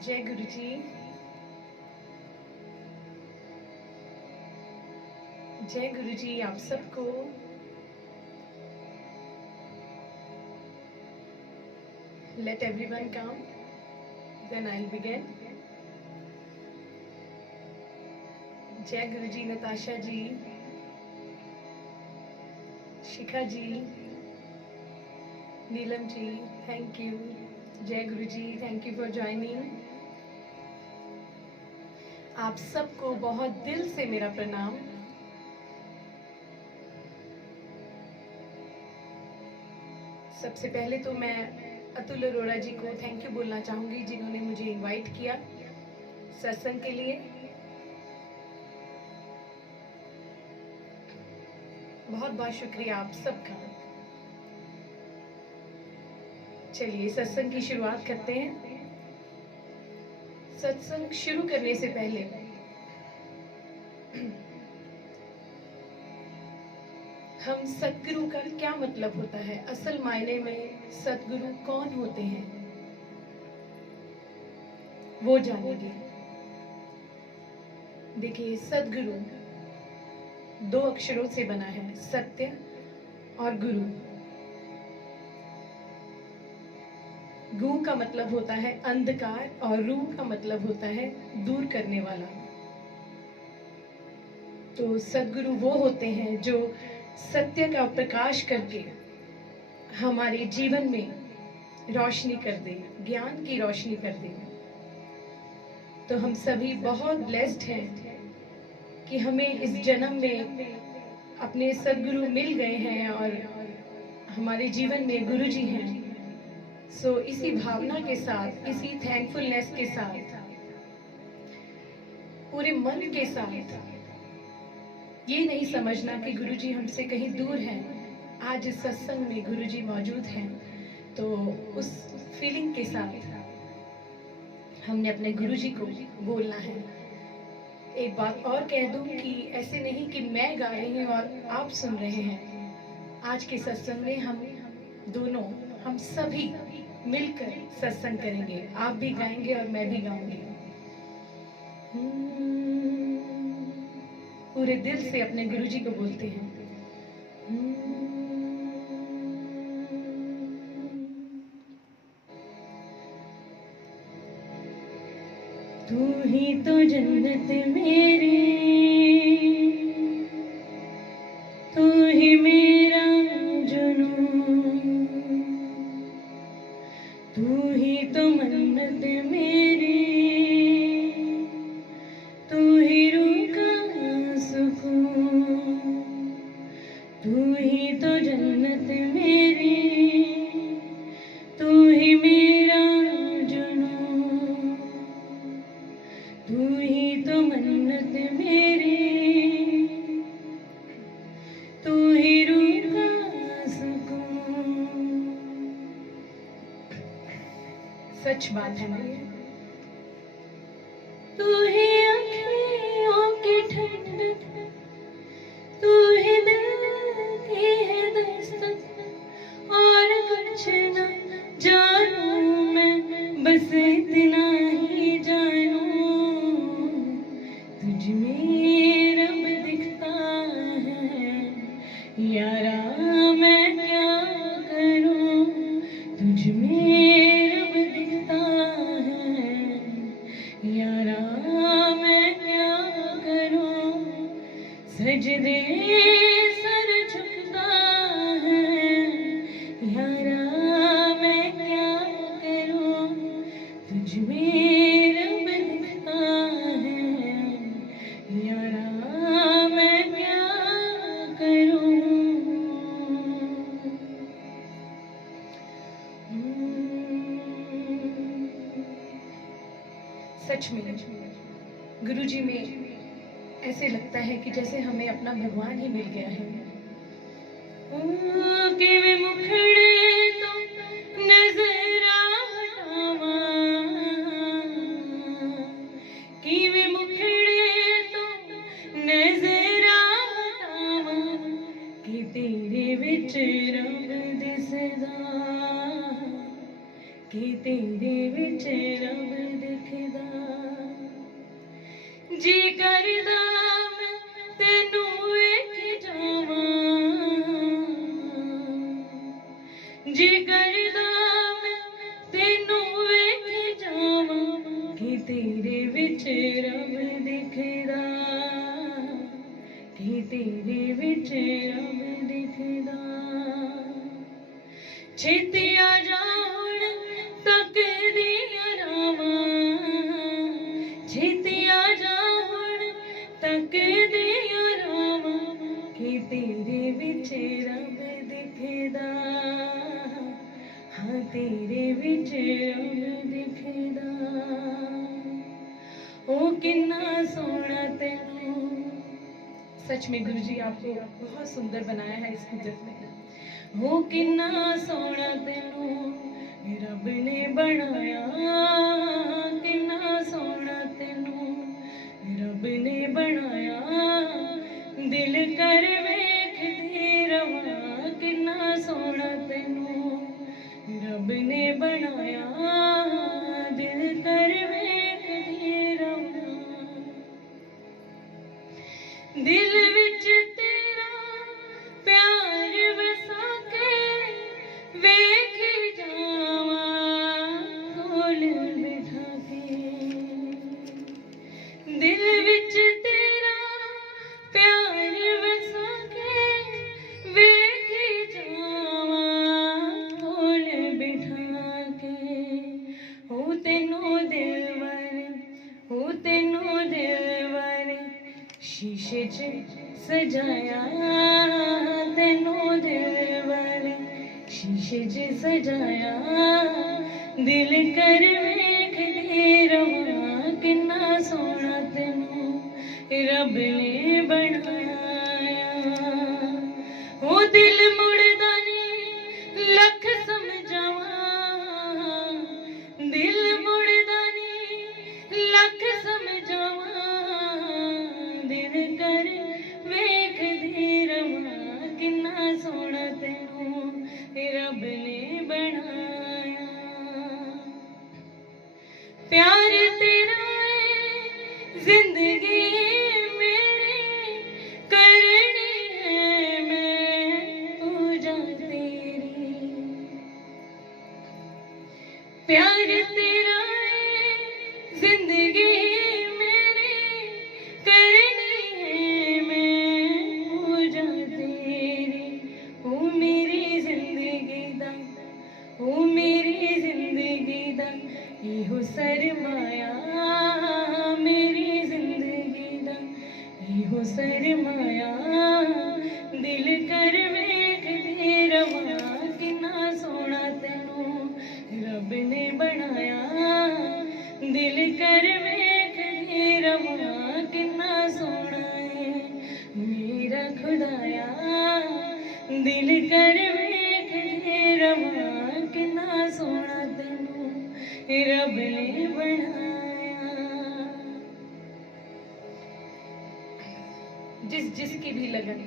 जय गुरु जी। जय गुरु जी आप सबको। Let everyone come, then I'll begin. जय गुरु जी नताशा जी, शिखा जी, नीलम जी, थैंक यू। जय गुरु जी, थैंक यू फॉर ज्वाइनिंग। आप सबको बहुत दिल से मेरा प्रणाम। सबसे पहले तो मैं अतुल अरोड़ा जी को थैंक यू बोलना चाहूंगी, जिन्होंने मुझे इनवाइट किया सत्संग के लिए। बहुत बहुत शुक्रिया आप सबका। चलिए सत्संग की शुरुआत करते हैं। सत्संग शुरू करने से पहले हम सतगुरु का क्या मतलब होता है, असल मायने में सतगुरु कौन होते हैं, वो जानेंगे। देखिए सतगुरु दो अक्षरों से बना है, सत्य और गुरु। गु का मतलब होता है अंधकार और रू का मतलब होता है दूर करने वाला। तो सतगुरु वो होते हैं जो सत्य का प्रकाश करके हमारे जीवन में रोशनी कर दे, ज्ञान की रोशनी कर दे। तो हम सभी बहुत ब्लेस्ड हैं कि हमें इस जन्म में अपने सदगुरु मिल गए हैं और हमारे जीवन में गुरु जी हैं। सो इसी भावना के साथ, इसी थैंकफुलनेस के साथ, पूरे मन के साथ, ये नहीं समझना कि गुरु जी हमसे कहीं दूर हैं। आज इस सत्संग में गुरु जी मौजूद हैं, तो उस फीलिंग के साथ हमने अपने गुरु जी को बोलना है। एक बात और कह दूं कि ऐसे नहीं कि मैं गा रही हूँ और आप सुन रहे हैं। आज के सत्संग में हम दोनों, हम सभी मिलकर सत्संग करेंगे। आप भी गाएंगे और मैं भी गाऊंगी। पूरे दिल से अपने गुरु जी को बोलते हैं। तू ही तो जन्नत मेरी, तू ही मेरा जुनून, तू ही तो मन्नत मेरी, तू ही रूह का सुकून, तू ही तो जन्नत मेरी, तू ही मेरा जुनून, तू ही तो मन्नत मेरी, तू ही रूह का सुकून। सच बात है ना ये। तू ही आँखों की ठंडक, तू ही दिल की है दस्तक, और कुछ न जानूं मैं, बस इतना ही जानूं, तुझ में रब दिखता है यारा, मैं क्या करूं, तुझ में रब दिखता है यारा, मैं क्या करूं, सजदे सर झुकता है यारा, मैं क्या करूं, तुझ में रब दिखता है यारा, मैं क्या करूं। सच में गुरु जी में ऐसे लगता है कि जैसे हमें अपना भगवान ही मिल गया है। कि वे मुखड़े तो नजरा हटावा, कि वे मुखड़े तो नजरा हटावा, कि तेरे विच रब दिसदा, कि तेरे विच रब दिखदा। जी करदा मैं तेनू वेख जावां, जी करदा मैं तेनू वेख जावां कि तेरे विच रब दिखदा, कि तेरे विच रब दिखदा। छेती आ जा हुण तकदियां रावां, छेती आ जा हुण तकदियां रावां कि तेरे विच रब दिखदा, हाँ तेरे विच रब दिखदा। ओ किन्ना सोहना तैनू। सच में गुरुजी आपको बहुत सुंदर बनाया है इस कुदरत ने। वो किन्ना सोहना तैनू रब ने बनाया, किन्ना सोहना तैनू रब ने बनाया। दिल कर वेखदी रवां, किन्ना सोहना तैनू रब ने बनाया। दिल कर वेखदी रवां, दिल विच तेरा प्यार वसा के वेख जावां कोल बिठा के। दिल विच तेरा प्यार वसा के वेख जावां कोल बिठा के। हो तेनू दिलवर, हो तेनू दिलवर शीशे च सजाया, तेनू दिलवर शीशे च सजाया। दिल कर वेखदी रवां, किन्ना सोहना तैनू रब ने बनाया। ओ दिल मुड़दा नी लख समझावां, दिल मुड़दा नी लख समझावां। दिल कर वेखदी रवां, किन्ना सोहना तैनू रब ने बनाया। प्यार तेरा है जिंदगी मेरी करनी है मैं पूजा तेरी। प्यार तेरा है जिंदगी मेरी करनी है मैं पूजा तेरी। ओ मेरी जिंदगी दा, ओ मेरी जिंदगी दा इहो सरमाया, मेरी जिंदगी दा इहो सरमाया। दिल कर वेखदी रवां, किन्ना सोहना तैनू रब ने बनाया। दिल कर वेखदी रवां, किन्ना सोहना है मेरा खुदाया। दिल कर वेखदी रवां, किन्ना सोहना तैनू रब ने बनाया। जिस जिसकी भी लगन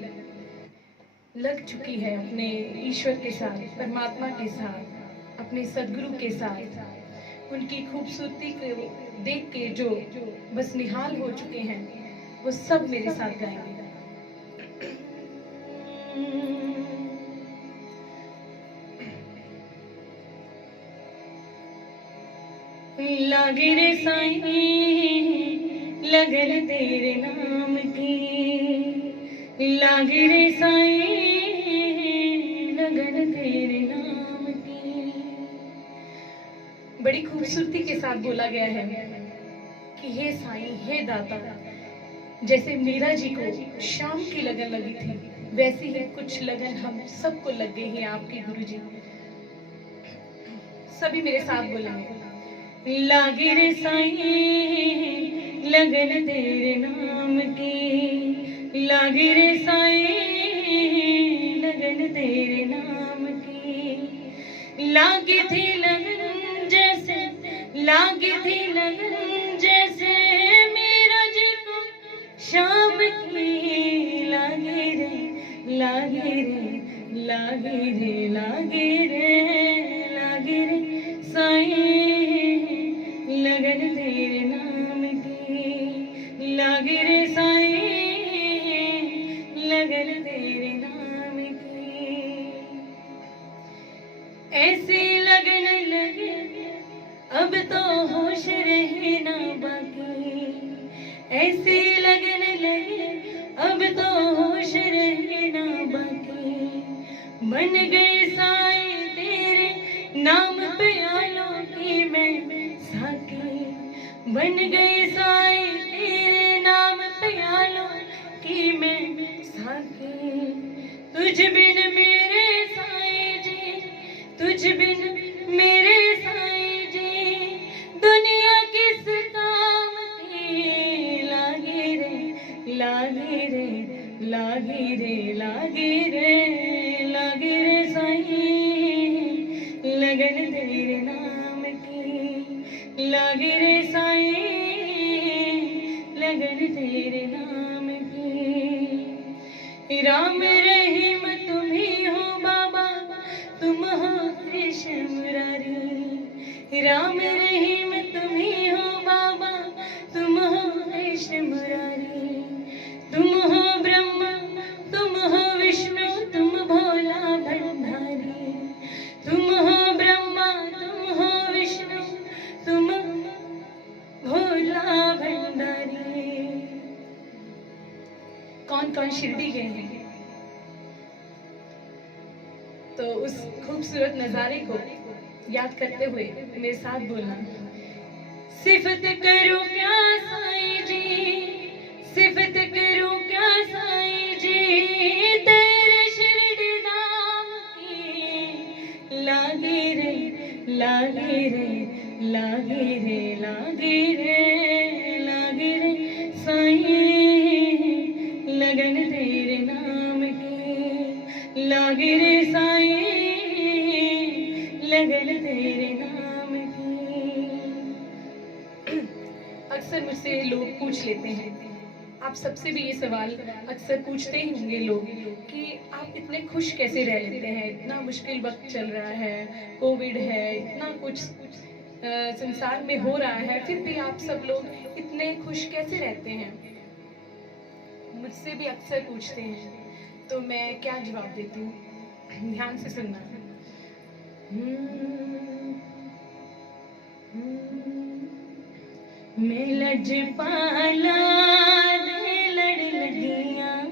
लग चुकी है अपने ईश्वर के साथ, परमात्मा के साथ, अपने सदगुरु के साथ, उनकी खूबसूरती को देख के जो बस निहाल हो चुके हैं, वो सब मेरे साथ गाएंगे। लागे रे साईं लगन तेरे नाम की, लागे रे साईं लगन तेरे नाम की। बड़ी खूबसूरती के साथ बोला गया है कि हे साईं, हे दाता, जैसे मीरा जी को शाम की लगन लगी थी, वैसे ही कुछ लगन हम सबको लग गई है आपके गुरु जी। सभी मेरे साथ बोलेंगे। लागे रे साईं लगन तेरे नाम की, लागे रे साईं लगन तेरे नाम की। लागी थी लगन जैसे, लागी थी लगन जैसे मीरा जी को शाम की। लागे रे, लागे रे, लागे रे, लागे रे, लागे रे साईं लगन तेरे नाम की। ऐसी लगन लगे अब तो होश रहे ना बाकी। ऐसी लगन लगे अब तो होश रहे ना बाकी। बन गए साए तेरे नाम प्यालों की मैं साकी। बन गए साए तेरे नाम प्यालों की मैं साकी। तुझ बिन मेरे साए जी, तुझ बिन मेरे साए जी, दुनिया किस काम की। लागे रे लागे रे लागे रे लागे रे लागे रे साई, लगन तेरे नाम की। लागे रे साई, लगन तेरे नाम की। राम रहीम तुम ही हो बाबा, तुम हो कृष्ण मुरारी। राम रहीम तुम ही हो बाबा, तुम हो कृष्ण मुरारी। तुम हो ब्रह्मा, तुम हो विष्णु, तुम भोला भंडारी। तुम हो ब्रह्मा, तुम हो विष्णु, तुम भोला भंडारी। कौन कौन शिरडी गए हैं तो उस खूबसूरत नजारे को याद करते हुए मेरे साथ बोलना। सिफत करूं क्या साईं जी, सिफत करूं क्या साईं जी, तेरे शिरडी धाम की। लागे रे लागे रे लागे रे लागे रे लागे रे साईं, लगन तेरे नाम की। लागे रे साईं, लगन तेरे नाम की। अक्सर मुझसे लोग पूछ लेते हैं, आप सबसे भी ये सवाल अक्सर पूछते ही होंगे लोग कि आप इतने खुश कैसे रह लेते हैं। इतना मुश्किल वक्त चल रहा है, कोविड है, इतना कुछ संसार में हो रहा है, फिर भी आप सब लोग इतने खुश कैसे रहते हैं। मुझसे भी अक्सर पूछते हैं, तो मैं क्या जवाब देती हूँ, ध्यान से सुनना। मैं लजपाला दे लड़ लगियां।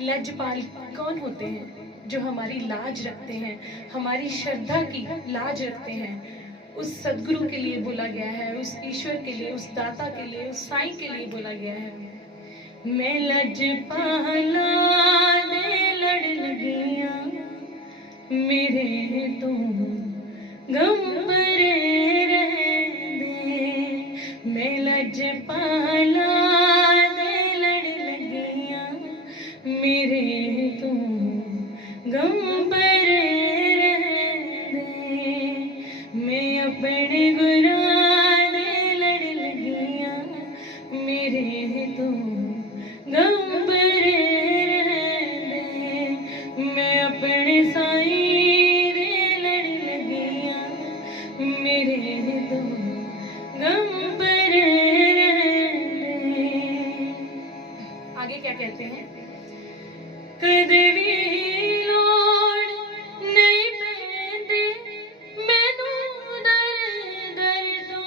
लजपाल कौन होते हैं? जो हमारी लाज रखते हैं, हमारी श्रद्धा की लाज रखते हैं। उस सदगुरु के लिए बोला गया है, उस ईश्वर के लिए, उस दाता के लिए, उस साईं के लिए बोला गया है। मैं लजपाला दे लड़ लगियां, मेरे तो गम भरे रह दे। मैं लजपाला दे लड़ लगियां, मेरे तो गम भरे रह दे। मैं अपने गुरां दे लड़ लगियां, मेरे तो गम भरे रह दे। मैं अपने साईं दे लड़ लगियां, मेरे तो गम भरे रह दे। आगे क्या कहते हैं? कदे भी लोड़ नहीं पैंदी मैनू दर दर तो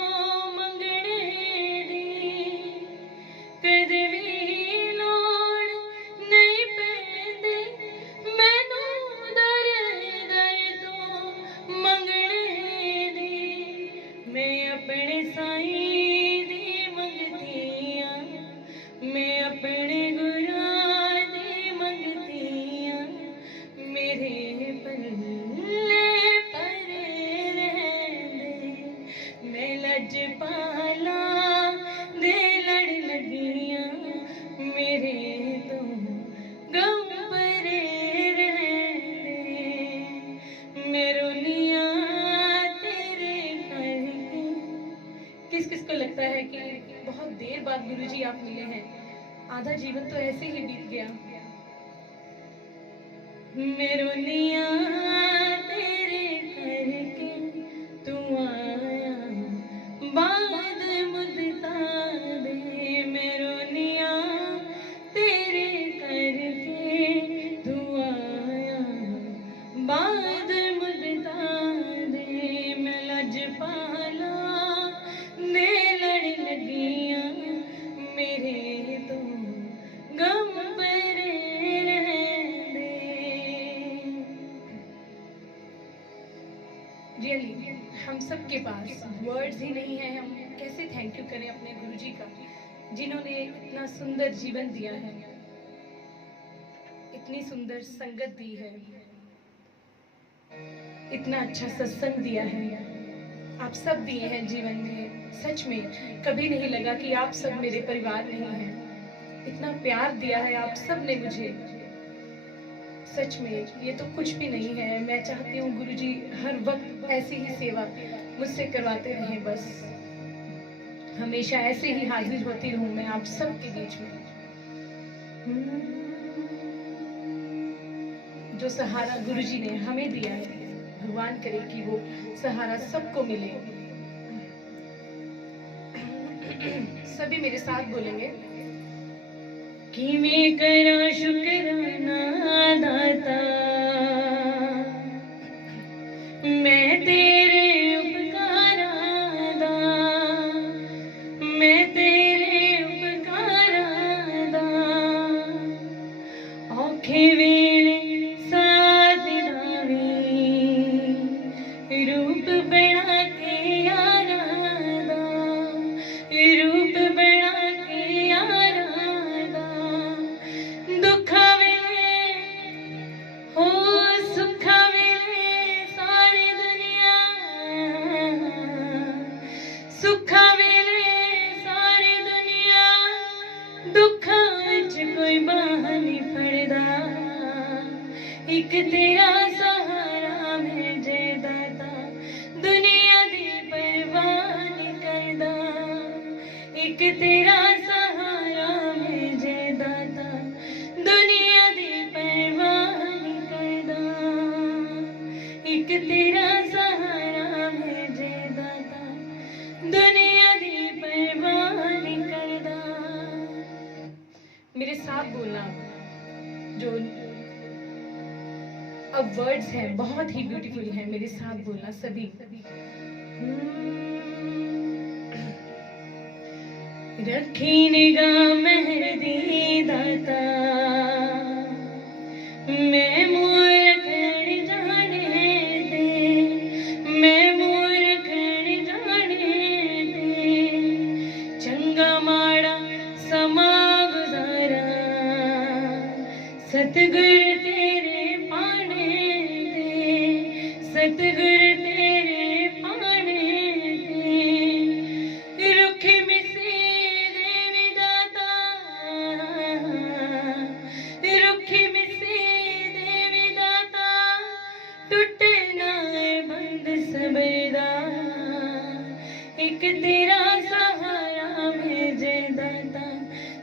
मंगने दी। कदे भी लोड़ नहीं पैंदी मैनू दर दर तो मंगने दी। मैं अपने साईं दी मंगती आं, मैं अपने गुरां दी मंगती आं, मेरे पल्ले परे रह दे। मैं लजपाला दे लड़ लगियां, मेरे तो गम भरे रह दे। मैं रोनियां तेरे करके। किस किस को लगता है कि बहुत देर बाद गुरुजी आप मिले हैं, आधा जीवन तो ऐसे ही बीत गया। मैं रोनियां तेरे करके, तू आया बाद मुद्दा दे। मैं रोनियां तेरे करके, रियली हम सब के पास वर्ड्स ही नहीं है, हम कैसे थैंक यू करें अपने गुरुजी का, जिन्होंने इतना सुंदर जीवन दिया है, इतनी सुंदर संगत दी है, इतना अच्छा सत्संग दिया है, आप सब दिए हैं जीवन में। सच में कभी नहीं लगा कि आप सब मेरे परिवार नहीं हैं। इतना प्यार दिया है आप सब ने मुझे, सच में ये तो कुछ भी नहीं है। मैं चाहती हूँ गुरुजी हर वक्त ऐसी ही सेवा मुझसे करवाते रहें, बस हमेशा ऐसे ही हाजिर होती रहूं मैं आप सब के बीच में। जो सहारा गुरुजी ने हमें दिया है, भगवान करे कि वो सहारा सबको मिले। सभी मेरे साथ बोलेंगे कि मैं करा शुक्राना दाता, मैं तेरे उपकारा दा, मैं तेरे उपकारा दा, औखे वेले साथ निभावी, रूप बना के यारा दा, रूप बना के यारा दा, दुखा वेले हो सुखा वेले सारी दुनिया, सुखा वेले सारी दुनिया, दुखा विच कोई बाह नहीं फड़दा, एक तेरा सहारा भेजे दाता, दुनिया दी परवाह नहीं करदा, एक तेरा सहारा भेजे दाता, दुनिया दी परवाह नहीं करदा, एक तेरा सहारा भेजे दाता, दुनिया दी परवाह नहीं करदा। मेरे साथ बोलना, जो अब वर्ड्स हैं बहुत ही ब्यूटीफुल हैं, मेरे साथ बोलना सभी। रखी निगाह मेहर दी दाता, मैं मोर रखण जाने दे, मैं मोर रखण जाने दे, चंगा माड़ा समा गुजारा, सतगुर तेरे पाने दे, सतगुर तेरे पाने दे, रुखी मिसी देवी दाता, रुखी मिसी देवी दाता, टूटे ना बंद सबदा, एक तेरा सहारा भेजे दाता,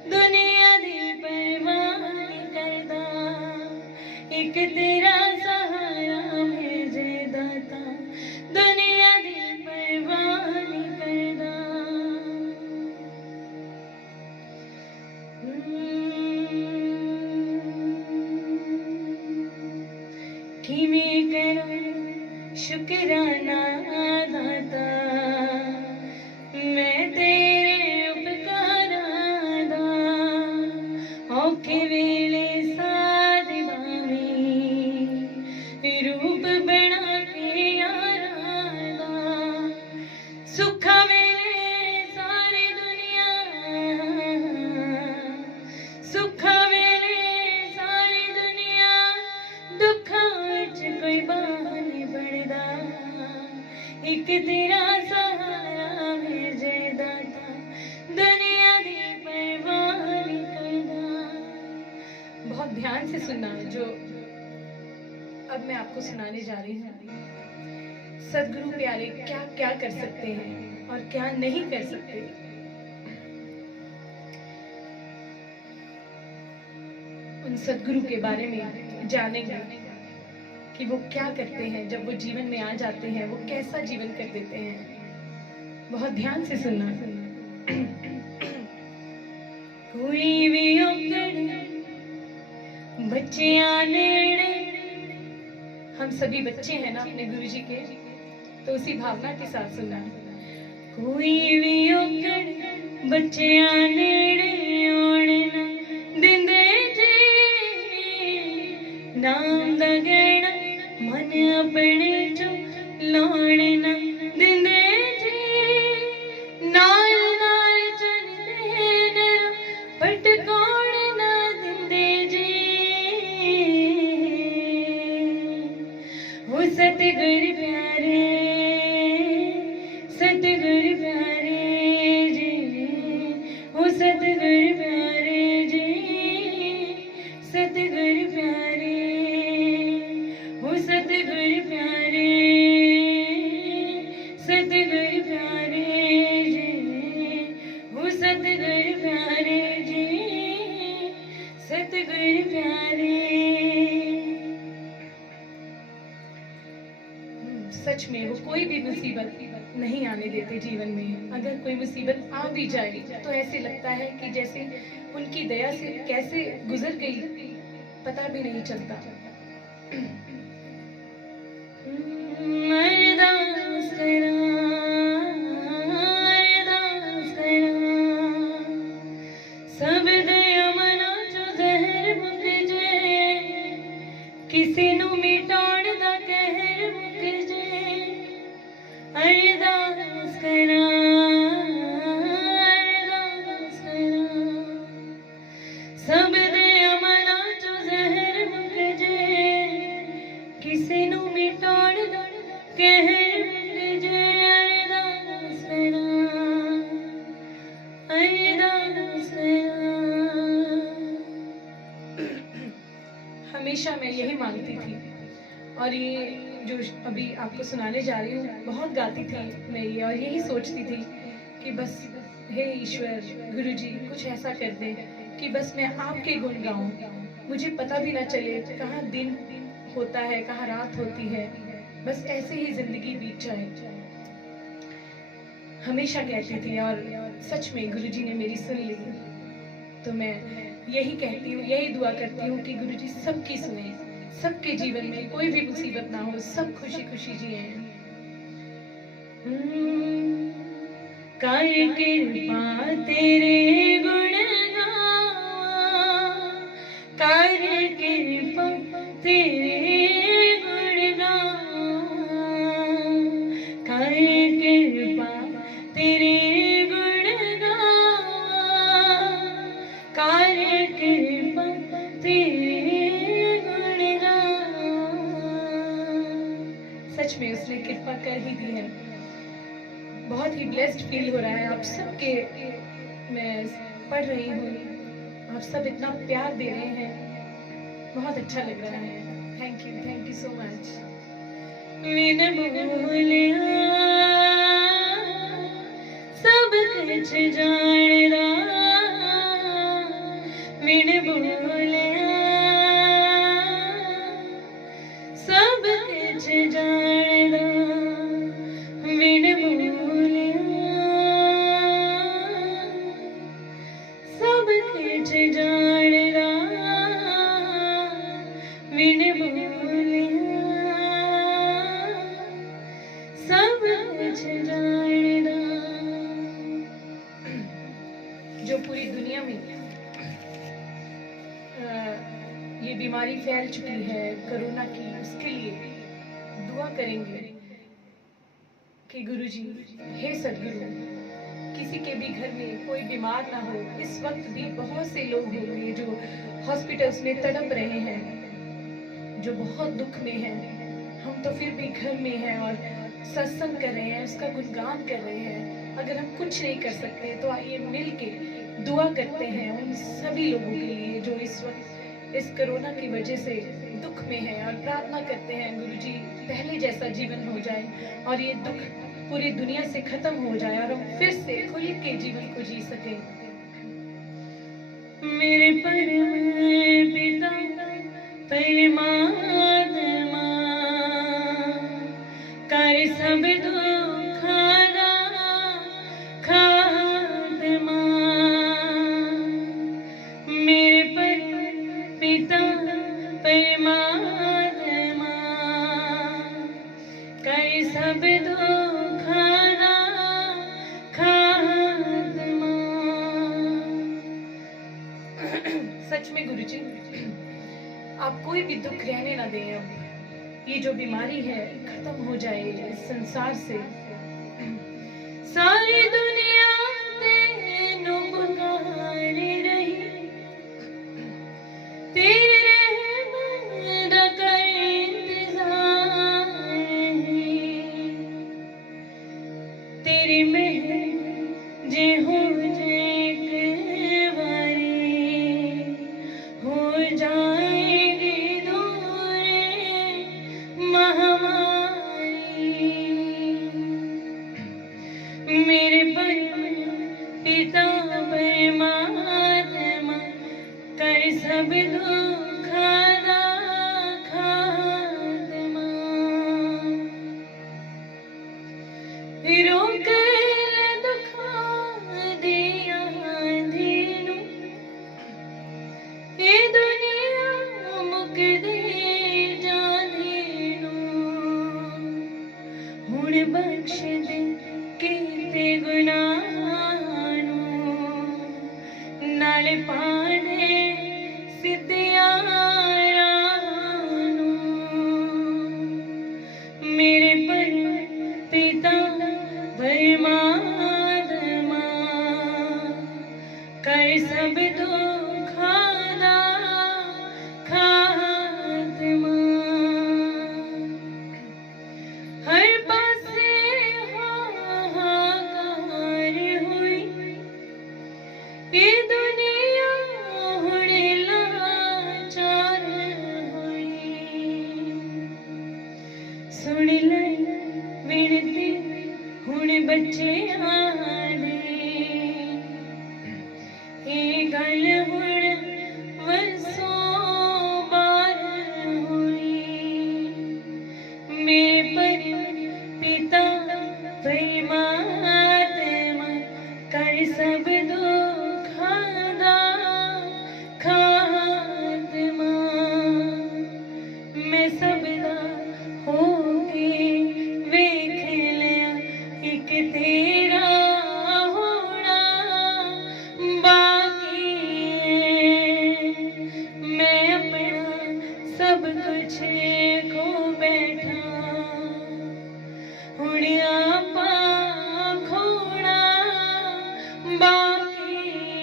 दुनिया दी परवाह नहीं करदा, एक तेरा सहारा भेजे दाता, दुनिया दी परवाह नहीं करदा। किवें करूं शुक्राना दाता, मैं तेरे उपकारा दा, औखे वेले साथ निभावी, रूप बना के यारा दा, सुखा वेले सारी दुनिया, सुखा वेले सारी दुनिया, दुखा विच कोई बाह नहीं बढ़दा, एक तेरा सहारा भेजे दाता, दुनिया दी परवाह नहीं करदा। बहुत ध्यान से सुनना जो अब मैं आपको सुनाने जा रही हूँ। सदगुरु प्यारे क्या क्या कर सकते हैं और क्या नहीं कर सकते। उन सदगुरु के बारे में जानेंगे कि वो क्या करते हैं, जब वो जीवन में आ जाते हैं वो कैसा जीवन कर देते हैं। बहुत ध्यान से सुनना। कोई भी औगड़ बच्चियां नेड़े, हम सभी बच्चे हैं ना अपने गुरुजी के, तो उसी भावना के साथ सुनना। कोई भी औगड़ बच्चियां नेड़े आने ना दिंदे जी, नाम दा गहना मन अपने चो लाउण ना दिंदे जी, नाल नाल चलदे नर भटकाउण ना दिंदे जी। हो सतगुर प्यारे, सतगुर प्यारे जी, हो सतगुर प्यारे जी, सतगुर प्यारे, हो सतगुर प्यारे, सतगुर प्यारे जी, हो सतगुर प्यारे जी, सतगुर प्यारे। सच में वो कोई भी मुसीबत नहीं आने देते जीवन में। अगर कोई मुसीबत आ भी जाए तो ऐसे लगता है कि जैसे उनकी दया से कैसे गुजर गई पता भी नहीं चलता। अरदास करा, अरदास करा, सब दया मना चो जहर मुक जे, किसी नू मिटाउण दा कहर मुक जे। अरदास करा, अरदास करा, सब दया मना चो जहर मुक जे, किसी नू मिटाउण दा कहर मुक जे। अरदास करा, अरदास करा। हमेशा मैं यही मांगती थी और ये जो अभी आपको सुनाने जा रही हूँ बहुत गाती थी मैं ये, और यही सोचती थी कि बस हे ईश्वर गुरुजी कुछ ऐसा कर दे कि बस मैं आपके गुण गाऊं, मुझे पता भी ना चले कहाँ दिन होता है कहाँ रात होती है, बस ऐसे ही जिंदगी बीत जाए। हमेशा कहती थी और सच में गुरुजी ने मेरी सुन ली। तो मैं यही कहती हूँ, यही दुआ करती हूँ कि गुरुजी सबकी सुने, सबके जीवन में कोई भी मुसीबत ना हो, सब खुशी खुशी जिए। कर कृपा तेरे गुण गावा, कर कृपा तेरे गुण गावा, कर कृपा तेरे गुण गावा, कर कृपा तेरे गुण गावा। सच में उसने कृपा कर ही दी है। बहुत ही ब्लेस्ड फील हो रहा है आप सबके, मैं पढ़ रही हूँ, आप सब इतना प्यार दे रहे हैं, बहुत अच्छा लग रहा है। Thank you so much. बिन बोलिया सब कुछ जानदा, बिन बोलिया सब कुछ जानदा, बिन सब कुछ जानदा, बिन बोलिया सब कुछ जानदा। जो पूरी दुनिया में ये बीमारी फैल चुकी है कोरोना की, उसके लिए दुआ करेंगे कि गुरुजी हे सदगुरु किसी के भी घर में कोई बीमार ना हो। इस वक्त भी बहुत से लोग होंगे जो हॉस्पिटल्स में तड़प रहे हैं, जो बहुत दुख में हैं। हम तो फिर भी घर में हैं और सत्संग कर रहे हैं, उसका गुणगान कर रहे हैं। अगर हम कुछ नहीं कर सकते तो आइए मिल के दुआ करते हैं उन सभी लोगों के लिए जो इस वक्त इस कोरोना की वजह से दुख में है, और प्रार्थना करते हैं गुरुजी पहले जैसा जीवन हो जाए और ये दुख पूरी दुनिया से खत्म हो जाए और हम फिर से खुल के जीवन को जी सके। मेरे परम पिता परमात्मा कर सब दुखा दा खात्मा, मेरे परम पिता परमात्मा कर सब दुखा दा खात्मा। सच में गुरुजी आप कोई भी दुख रहने ना दें। अब ये जो बीमारी है खत्म हो जाए इस संसार से। सारी दुनिया तेनू पुकार रही, तेरे रहम दा कर इंतजार है। तेरी मेहर जे हो जाएगी दूर महामारी। मेरे पिता परमात्मा कर सब दुख दा खात्मा। रोक ले दुखां दिया दीनू, ये दुनिया मुक दे जाने हुण बख्श दे कीते गुनाहां नाल पा दे सिद्धियां राहां नूं। मेरे पिता परमात्मा कर सब दुखां दा खात्मा। हर पासे हाहाकार हुई, ये दुनिया हुण लाचार हुई। सुन ले विनती हुण बच्चियां दी, ये गल हुण वसों बार हुई। मेरे पिता परमात्मा कर सब दुखां दा खात्मा। मैं सब दा होके वेख लिया, इक तेरा होना बाकी है। मैं अपना सब कुछ खो बैठा, हुण आपा खोना बाकी है।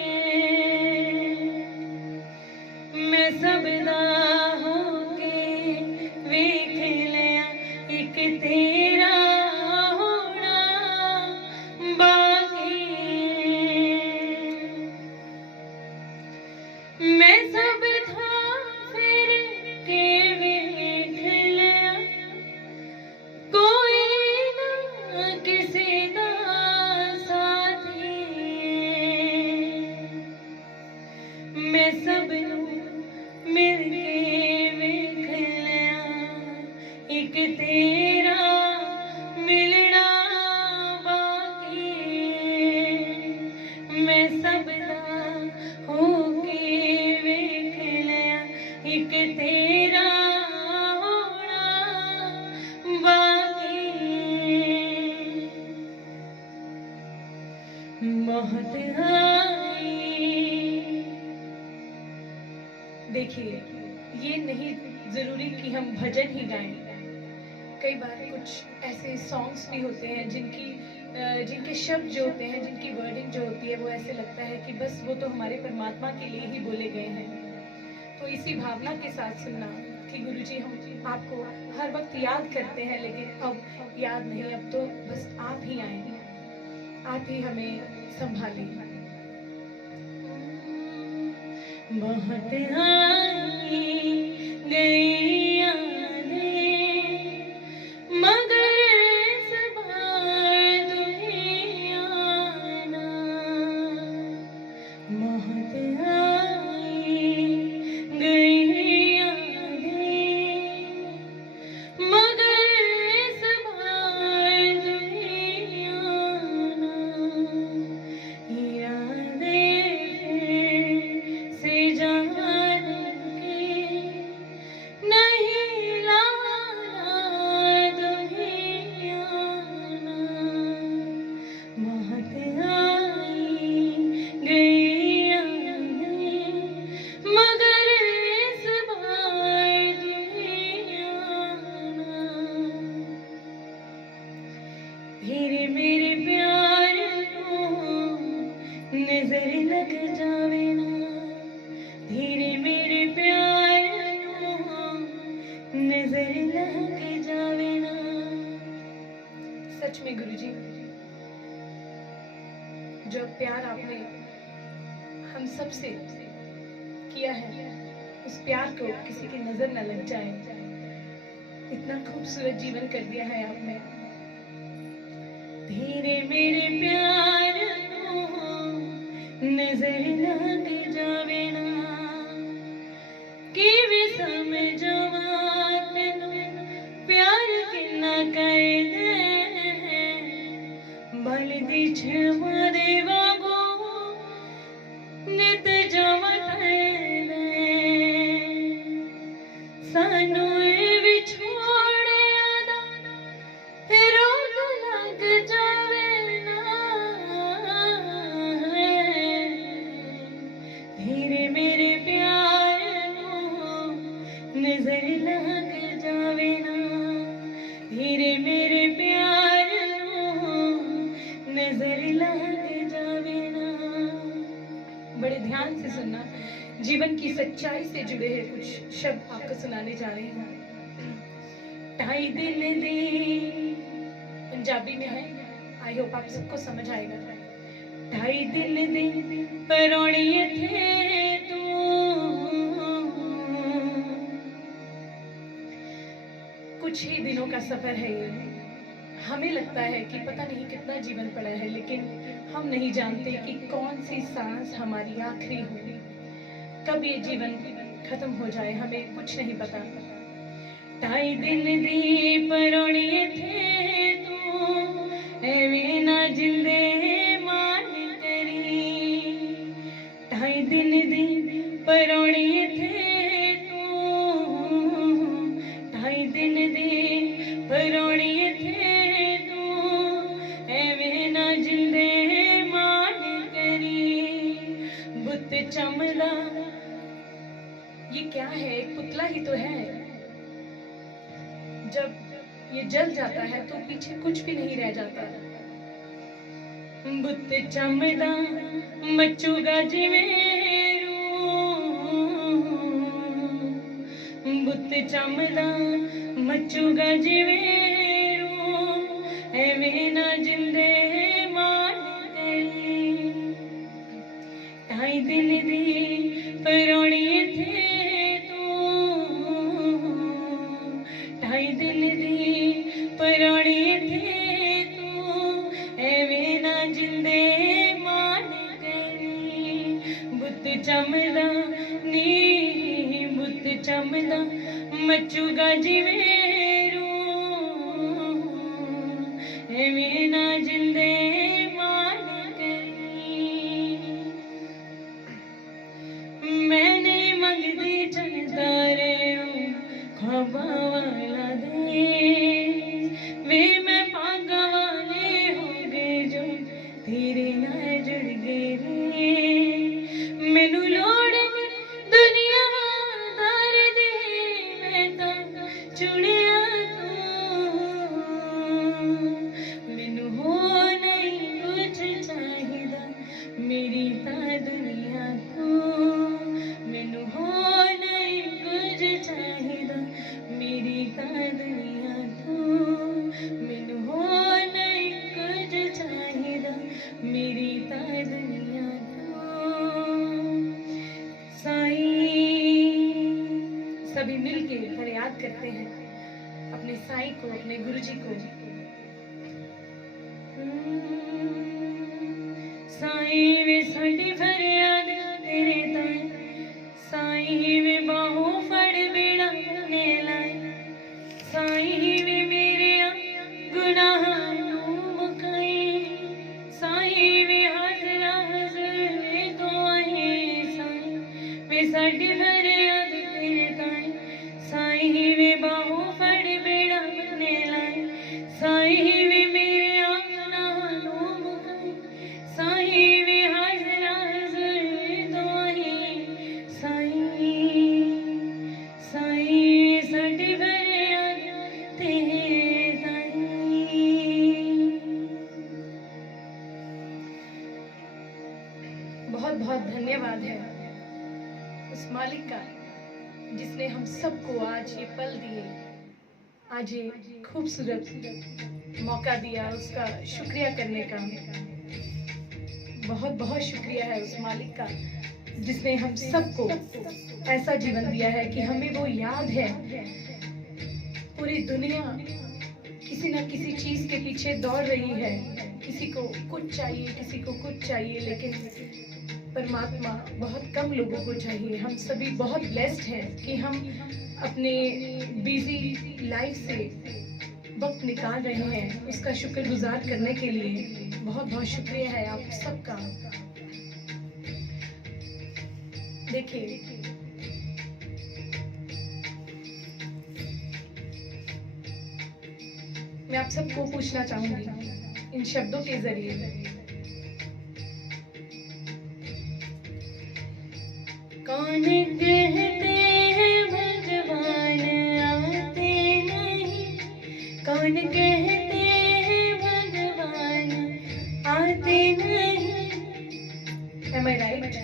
मैं सब दा होके वेख लिया, इक तेरा होना बाकी है। मैं सब था फिर के वेख लिया, कोई ना किसी दा साथी। मैं सब मिल के वेख लिया, एक तेरा मिलना बाकी है। मैं सब दा होके वेख लिया, एक तेरा होना बाकी है। बहुत आई। देखिए, ये नहीं ज़रूरी कि हम भजन ही गाएं। कई बार कुछ ऐसे सॉन्ग्स भी होते हैं जिनके शब्द जो होते हैं, जिनकी वर्डिंग जो होती है, वो ऐसे लगता है कि बस वो तो हमारे परमात्मा के लिए ही बोले गए हैं। तो इसी भावना के साथ सुनना कि गुरुजी हम आपको हर वक्त याद करते हैं, लेकिन अब याद नहीं, अब तो बस आप ही आए, आप ही हमें संभालें। बहुत आई गई यादें, मगर इस बार तुम्हें आना। बहुत आई गई यादें, मगर इस बार तुम्हें आना। यादें से जान के नजर लग जावे ना। सच में गुरुजी, जो प्यार आपने हम सब से किया है, उस प्यार को किसी की नजर न लग जाए, इतना खूबसूरत जीवन कर दिया है आपने। धीरे मेरे प्यार को नजर लग जावे ना, कि वे समझवा तेनू प्यार कितना कर दे, बल दी छवा दे बाबू नित जवा दे, सानू विछोड़िया दा रोग लग जावे ना। धीरे मेरे प्यार नू नजर लग जावे ना, धीरे मेरे प्यार नू नजर लग जावे ना। बड़े ध्यान से सुनना, जीवन की सच्चाई से जुड़े हैं कुछ शब्द आपको सुनाने जा रही हूँ। ढाई दिन दी पंजाबी में है, आई होप आप सबको समझ आएगा। ढाई दिन दी परौणिये थे तू, कुछ ही दिनों का सफर है ये। हमें लगता है कि पता नहीं कितना जीवन पड़ा है, लेकिन हम नहीं जानते कि कौन सी सांस हमारी आखिरी हो, कब ये जीवन खत्म हो जाए, हमें कुछ नहीं पता। ढाई दिन दी परौणिये थे तू, एवें ना जिंदे मान करी। ढाई दिन दी परौणिये थे तू, ढाई दिन दी परौणिये थे तू, एवें ना जिंदे मान करी। बुत चमदा, ये क्या है, एक पुतला ही तो है। जब ये जल जाता है तो पीछे कुछ भी नहीं रह जाता। बुत चमदा मचूगा जिवेरू, बुत चमदा मचूगा जिवेरू, एवें ना जिंदे मान करी। ढाई दिन दी परौणिये थे तू, ढाई दिन दी परौणिये थे तू, एवें ना जिंदे मान करी। बुत चमदा नी बुत चमदा मचूगा जिवेरू, एवें ना जिंदे मान करी। मैंने मंगदी चंदारे ख्वाबा वाला दे, वे मैं पागा वाले हो गए जो तेरे नाल जुड़ गए रे। मैनू लोड़ नी दुनिया दार दी, मैं तां चुनिया तू। मैनू हो नहीं कुछ चाहिदा, मेरी तां दुनिया तू। मैनू हो नहीं कुछ चाहिदा, मेरी तां दुनिया तू। मैनू हो नहीं कुछ चाहिदा, मेरी तां दुनिया तू। साईं, सभी मिलके फरियाद करते हैं अपने साईं को, अपने गुरुजी को। साईं वे साडी फरियाद तेरे ताईं, साईं वे बाहों फड़ बेड़ा ने लाए, साईं वे मेरे गुनाहां नू मुकाई, साईं वे हाजरा हजर वे दुआएं, साईं वे साडी फरियाद तेरे ताईं, साईं वे बाहों फड़ बेड़ा ने लाए, साईं वे मेरे गुनाहां नू मुकाई, साईं वे हाजरा हजर वे दुआएं, साईं साईं साडी फरियाद तेरे ताईं। बहुत बहुत धन्यवाद है उस मालिक का जिसने हम सबको आज ये पल दिए, आज ये खूबसूरत मौका दिया, उसका शुक्रिया करने का बहुत बहुत शुक्रिया है उस मालिक का जिसने हम सबको ऐसा जीवन दिया है कि हमें वो याद है। पूरी दुनिया किसी न किसी चीज के पीछे दौड़ रही है, किसी को कुछ चाहिए, किसी को कुछ चाहिए, लेकिन परमात्मा बहुत कम लोगों को चाहिए। हम सभी बहुत ब्लेस्ड हैं कि हम अपने बिजी लाइफ से वक्त निकाल रहे हैं उसका शुक्रगुजार करने के लिए। बहुत बहुत शुक्रिया है आप सबका। देखिए, मैं आप सबको पूछना चाहूंगी इन शब्दों के जरिए, कौन कहते हैं भगवान आते नहीं, कौन कहते हैं भगवान आते नहीं। Am I right?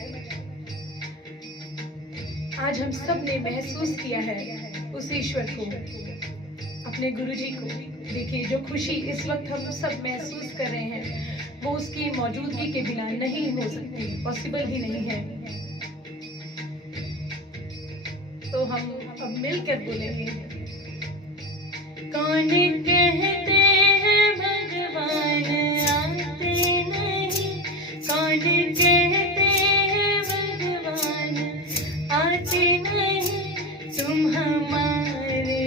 आज हम सब ने महसूस किया है उस ईश्वर को, अपने गुरुजी को। देखिए, जो खुशी इस वक्त हम सब महसूस कर रहे हैं वो उसकी मौजूदगी के बिना नहीं हो सकती, पॉसिबल ही नहीं है। तो हम अब मिलकर बोलेंगे, कौन कहते हैं भगवान आते नहीं, कौन कहते हैं भगवान आते नहीं। तुम हमारे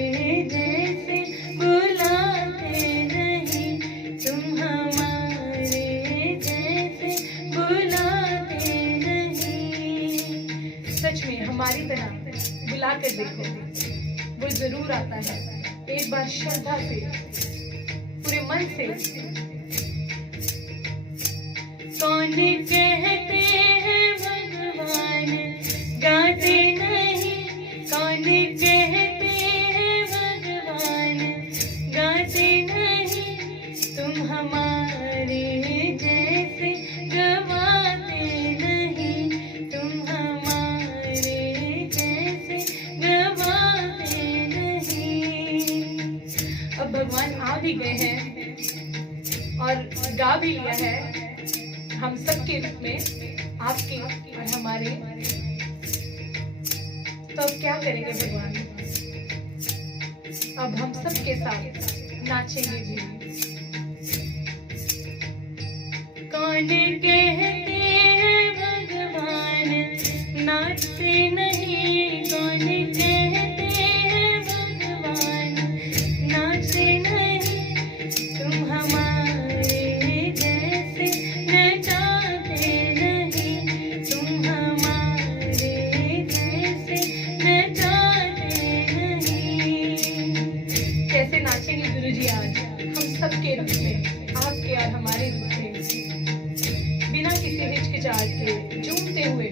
जैसे बुलाते नहीं, तुम हमारे जैसे बुलाते नहीं। सच में हमारी तरह बुला कर देखो, वो जरूर आता है। एक बार श्रद्धा से, पूरे मन से, कौन कहते हैं भगवान गाते नहीं, कौन कहते हैं भगवान गाते नहीं। तुम हमारे जैसे गवाते नहीं, तुम हमारे जैसे गवाते नहीं। अब भगवान आ भी गए हैं और गा भी लिया है हम सबके रूप में, आपके और हमारे। तो अब क्या करेंगे भगवान? अब हम सबके साथ नाचेंगे भी। कौन कहते हैं भगवान नाचते नहीं, कौन कहते हैं भगवान नाचते नहीं। तुम हमारे जैसे नचाते नहीं, तुम हमारे जैसे नचाते नहीं। कैसे नाचेंगे गुरुजी आज हम सबके रूप में, आपके और हमारे रूप में, बिना किसी हिचकिचाहट के, झूमते हुए।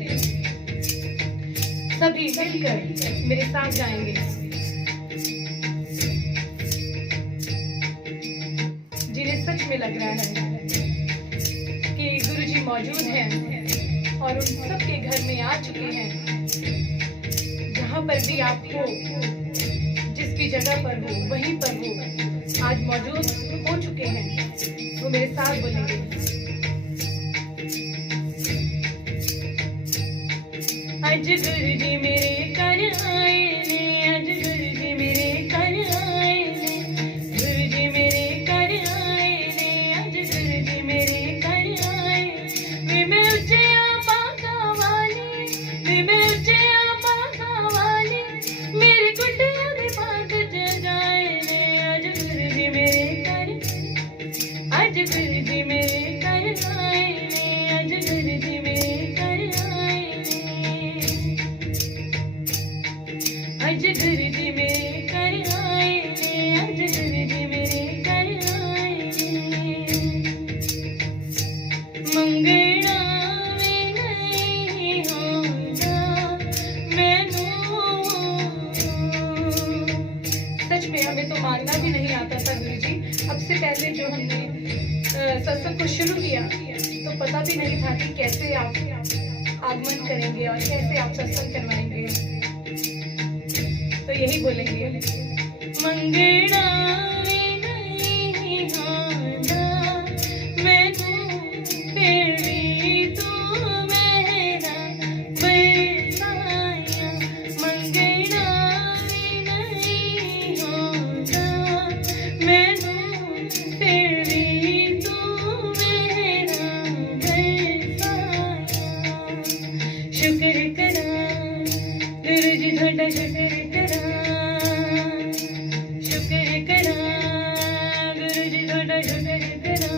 सभी मिलकर मेरे साथ गाएंगे। जिन्हें सच में लग रहा है कि गुरुजी मौजूद हैं और उन सबके घर में आ चुके हैं, जहां पर भी आप हो, जिस भी जगह पर हो, वहीं पर हो, आज मौजूद हो चुके हैं, वो मेरे साथ बोलेंगे। आज गुरुजी मेरे घर आए ने, आज गुरुजी मेरे घर आए ने, गुरुजी मेरे घर आए ने, आज गुरुजी मेरे घर आए। वे मैं उच्चया बागा वाली, वे मैं उच्चया बागा वाली, मेरे गुड्डिया दे बाग जगाए ने। आज गुरुजी मेरे घर, आज गुरुजी मेरे घर आए ने, आज गुरुजी मेरे घर आए ने, आज गुरुजी मेरे घर आए ने, आज गुरुजी मेरे घर आए ने। मंगना में नहीं होगा मैनू, सच में हमें तो मानना भी नहीं आता था गुरुजी। अब से पहले जो हमने सत्संग को शुरू किया तो पता भी नहीं था कि कैसे आप आगमन करेंगे और कैसे आप सत्संग करवाएंगे। तो यही बोलेंगे, मंगना नहीं आना मैनू फिर भी तू मेरा बरसाया, मंगना नहीं आना मैनू फिर भी तू मेरा बरसाया। शुक्र करा गुरु जी थोड़ा शुक्र करा, शुक्र करा गुरु जी थोड़ा शुक्र करा,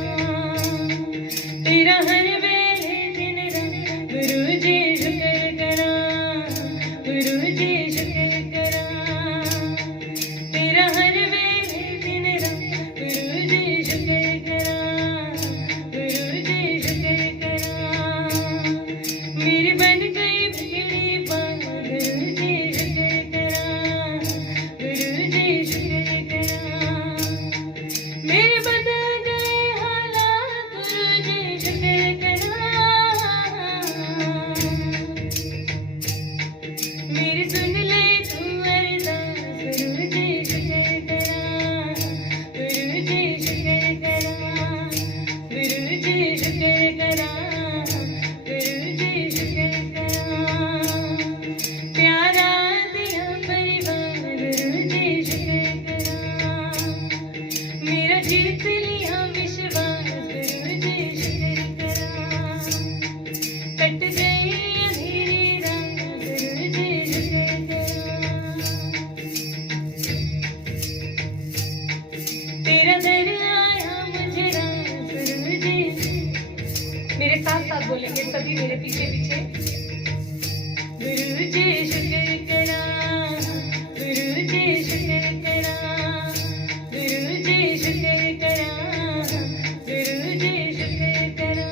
तेरा हर वेले दिन रात गुरु जी शुक्र करा, गुरु जी शुक्र करा, तेरा हर वेले दिन रात गुरु जी शुक्र करा, गुरु जी शुक्र करा, मेरी बन गई बिगड़ी बात गुरु जी शुक्र करा, गुरु जी शुक्र करा, मेरे बदल गए हालात गुरु जी शुक्र करा, मेरी सुन ले तू अरदास गुरु जी शुक्र करा, गुरु जी शुक्र करा, गुरु जी शुक्र करा, गुरु जी शुक्र करा, प्यारा तेरा परिवार गुरु जी शुक्र करा, मेरा जीत लिया विश्वास गुरु जी शुक्र करा, कट गई अंधेरी रात गुरु जी शुक्र करा, तेरा दर आया मुझे रास गुरु जी, मेरे साथ साथ बोलेंगे सभी मेरे पीछे पीछे, गुरु जी शुक्र करा, गुरु जी शुक्र करा, गुरु जी शुक्र करा, गुरु जी शुक्र करा,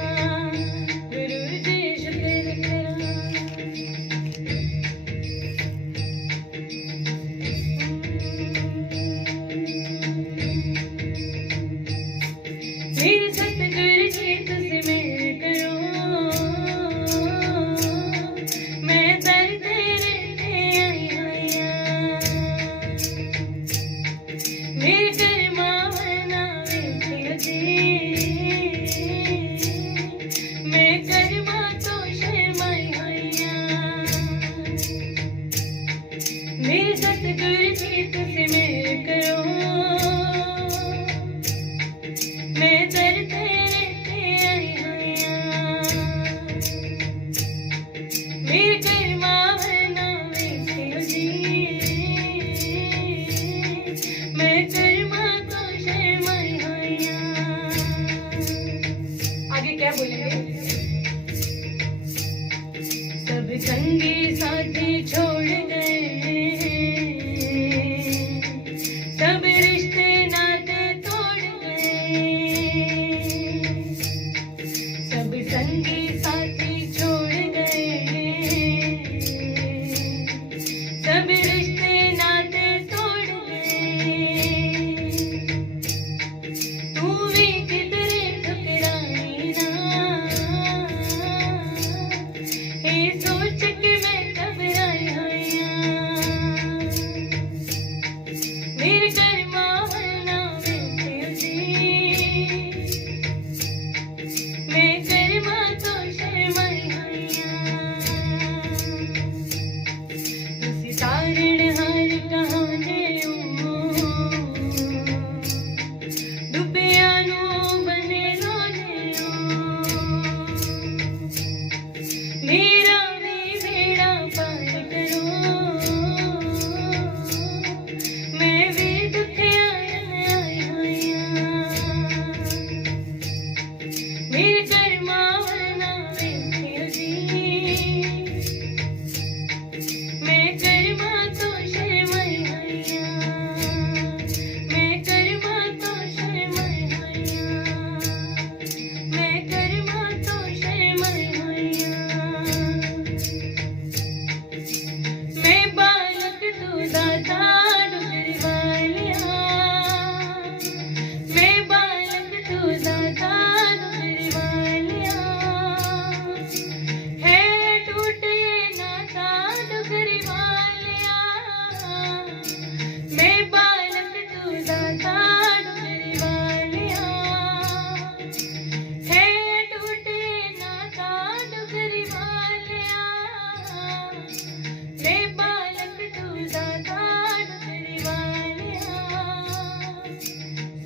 गुरु जी शुक्र करा। मेरे सतगुरु जी तुझसे मेल करो, मैं दर तेरे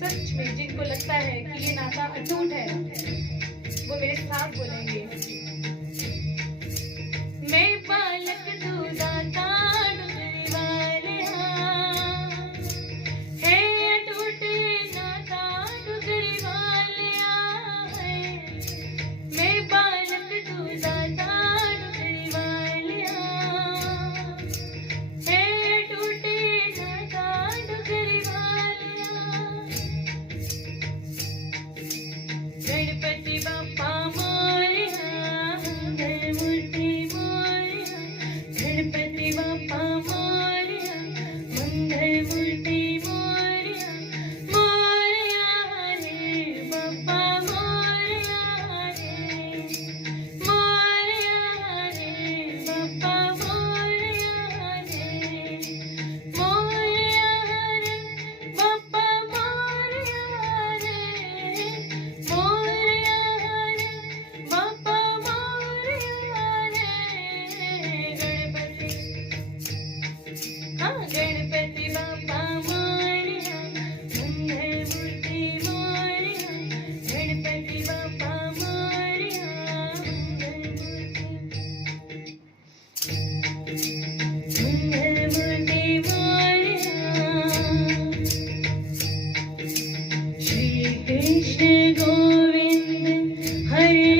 सच में जिनको लगता है कि ये नाता अटूट है, वो मेरे साथ बोलेंगे। मैं बालक तू दाता डुगरी वालिया, है अटूट नाता डुगरी वालिया है। मैं बालक तू दाता डुगरी वालिया, है अटूट नाता डुगरी वालिया। गणपति बाप्पा मोरया, मंगलमूर्ति मोरया। गणपति बाप्पा मोरया, मंगलमूर्ति मोरया। मोरया रे बाप्पा मोरया रे, मोरया रे बाप्पा मोरया रे। मोरया रे बाप्पा मोरया रे, मोरया रे बाप्पा मोरया रे। गणपति, हाँ गणपति बाप्पा मोरया, मंगलमूर्ति मोरया। गणपति बाप्पा मोरया, मंगलमूर्ति मोरया। श्री कृष्ण गोविंद हरे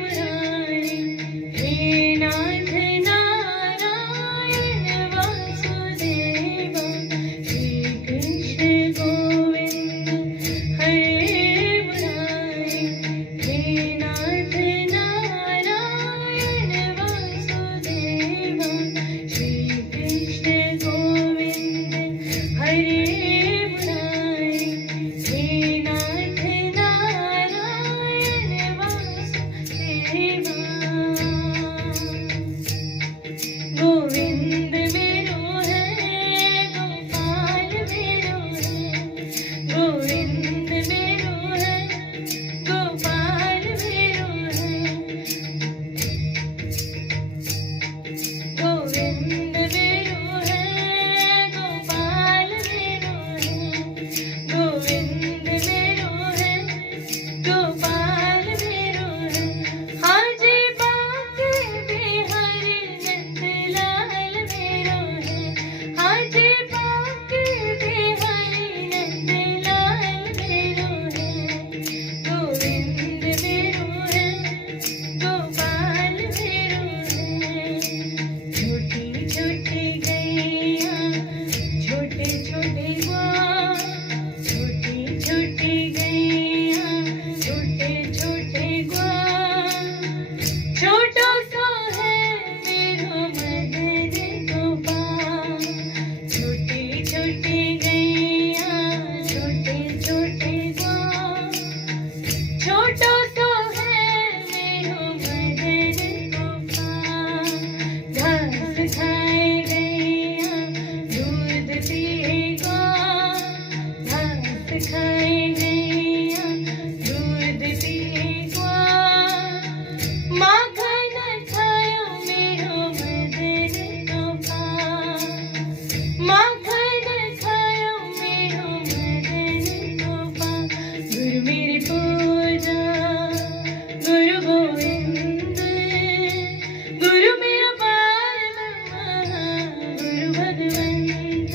मुरारी, हे नाथ नारायण वासुदेवा। श्री कृष्ण गोविंद हरे मुरारी, हे नाथ नारायण वासुदेवा। श्री कृष्ण गोविंद हरे मुरारी, हे नाथ नारायण वासुदेवा। गोविंद मेरो है, गोपाल मेरो है। गोविंद मेरो है, गोपाल मेरो है। गोविंद मेरो है, गोपाल मेरो है। गोविंद मेरो है, गोपाल मेरो है। हाजी बाके बिहारी नंदलाल मेरो है। हाजी बाके बिहारी नंदलाल मेरो है। गोविंद मेरो है, गोपाल मेरो है। छोटी छोटी गैया, छोटे छोटे ग्वाल। छोटी छोटी गैया, छोटे छोटे ग्वाल। छोटो सो है मेरो मदन गोपाल। छोटी छोटी गैया, छोटे छोटे ग्वाल। छोटो सो है मेरो मदन गोपाल। घास खाए गैया, दूध पिए ग्वाल। घास खाए गैया, दूध पिए ग्वाल। माखन खायो मेरो मदन गोपाल। माखन खायो मेरो मदन गोपाल। गुरु मेरी पूजा, गुरु गोविंद। गुरु मेरा बाल ब्रह्मा, गुरु भगवंत।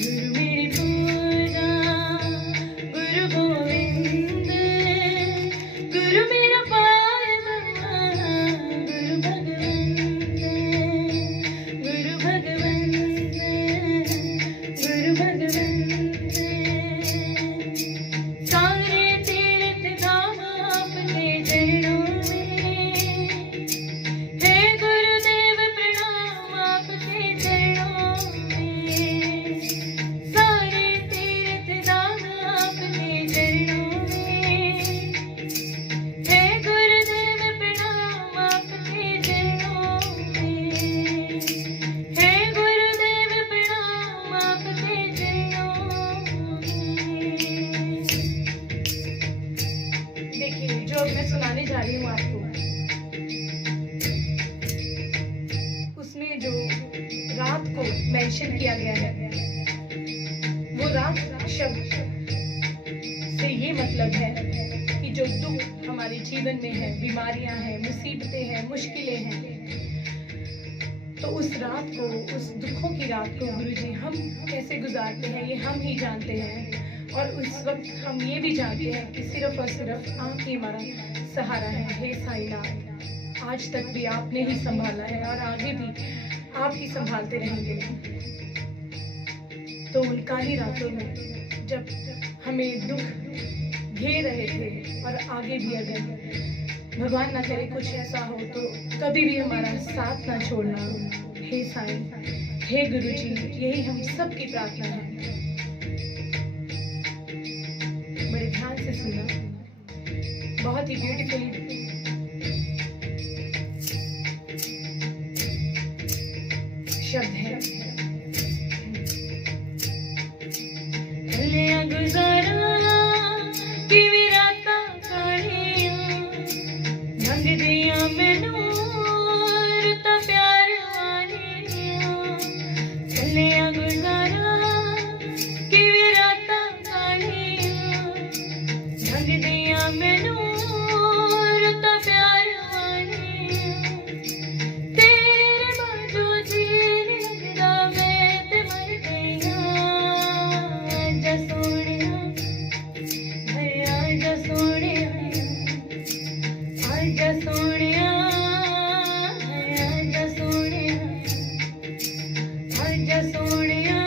गुरु मेरी पूजा, गुरु गोविंद। गुरु मेरा बाल ब्रह्मा, गुरु भगवंत। गुरु भगवंत, गुरु भगवंत। सारे तीर्थ धाम आपके चरणों में। हे गुरुदेव प्रणाम आपके चरणों में। सारे तीर्थ धाम आपके चरणों में। हे गुरुदेव प्रणाम आपके चरणों में। हे गुरुदेव प्रणाम आपके चरणों में। देखिए, जो अब मैं सुनाने जा रही हूँ आपको, उसमें जो रात को मेंशन किया गया है, वो रात शब्द से ये मतलब है कि जो दुख हमारे जीवन में है, बीमारियां हैं, मुसीबतें हैं, मुश्किलें हैं, तो उस रात को, उस दुखों की रात को गुरुजी हम कैसे गुजारते हैं ये हम ही जानते हैं। और उस वक्त हम ये भी जानते हैं कि सिर्फ और सिर्फ आप ही हमारा सहारा है। हे साईनाथ, आज तक भी आपने ही संभाला है और आगे भी आप ही संभालते रहेंगे। तो उन काली रातों में जब हमें दुख घेर रहे थे और आगे भी अगर भगवान ना करे कुछ ऐसा हो तो कभी भी हमारा साथ ना छोड़ना। हे साईं, हे गुरुजी, यही हम सब की प्रार्थना है। बड़े ध्यान से सुनना, बहुत ही ब्यूटीफुल शब्द है। गुजारा कि राता कालिया ढंग दिया मैनू रुता प्यार वालिया। चलिया गुजारा कि राता कालिया ढंग दिया मैनू रुता प्यार वालिया। तेरे बाजू जी लगदा मैं ते मर गईया। आजा सोनिया, आजा सोनिया, आजा सोनिया, आजा सोनिया, आजा सोनिया,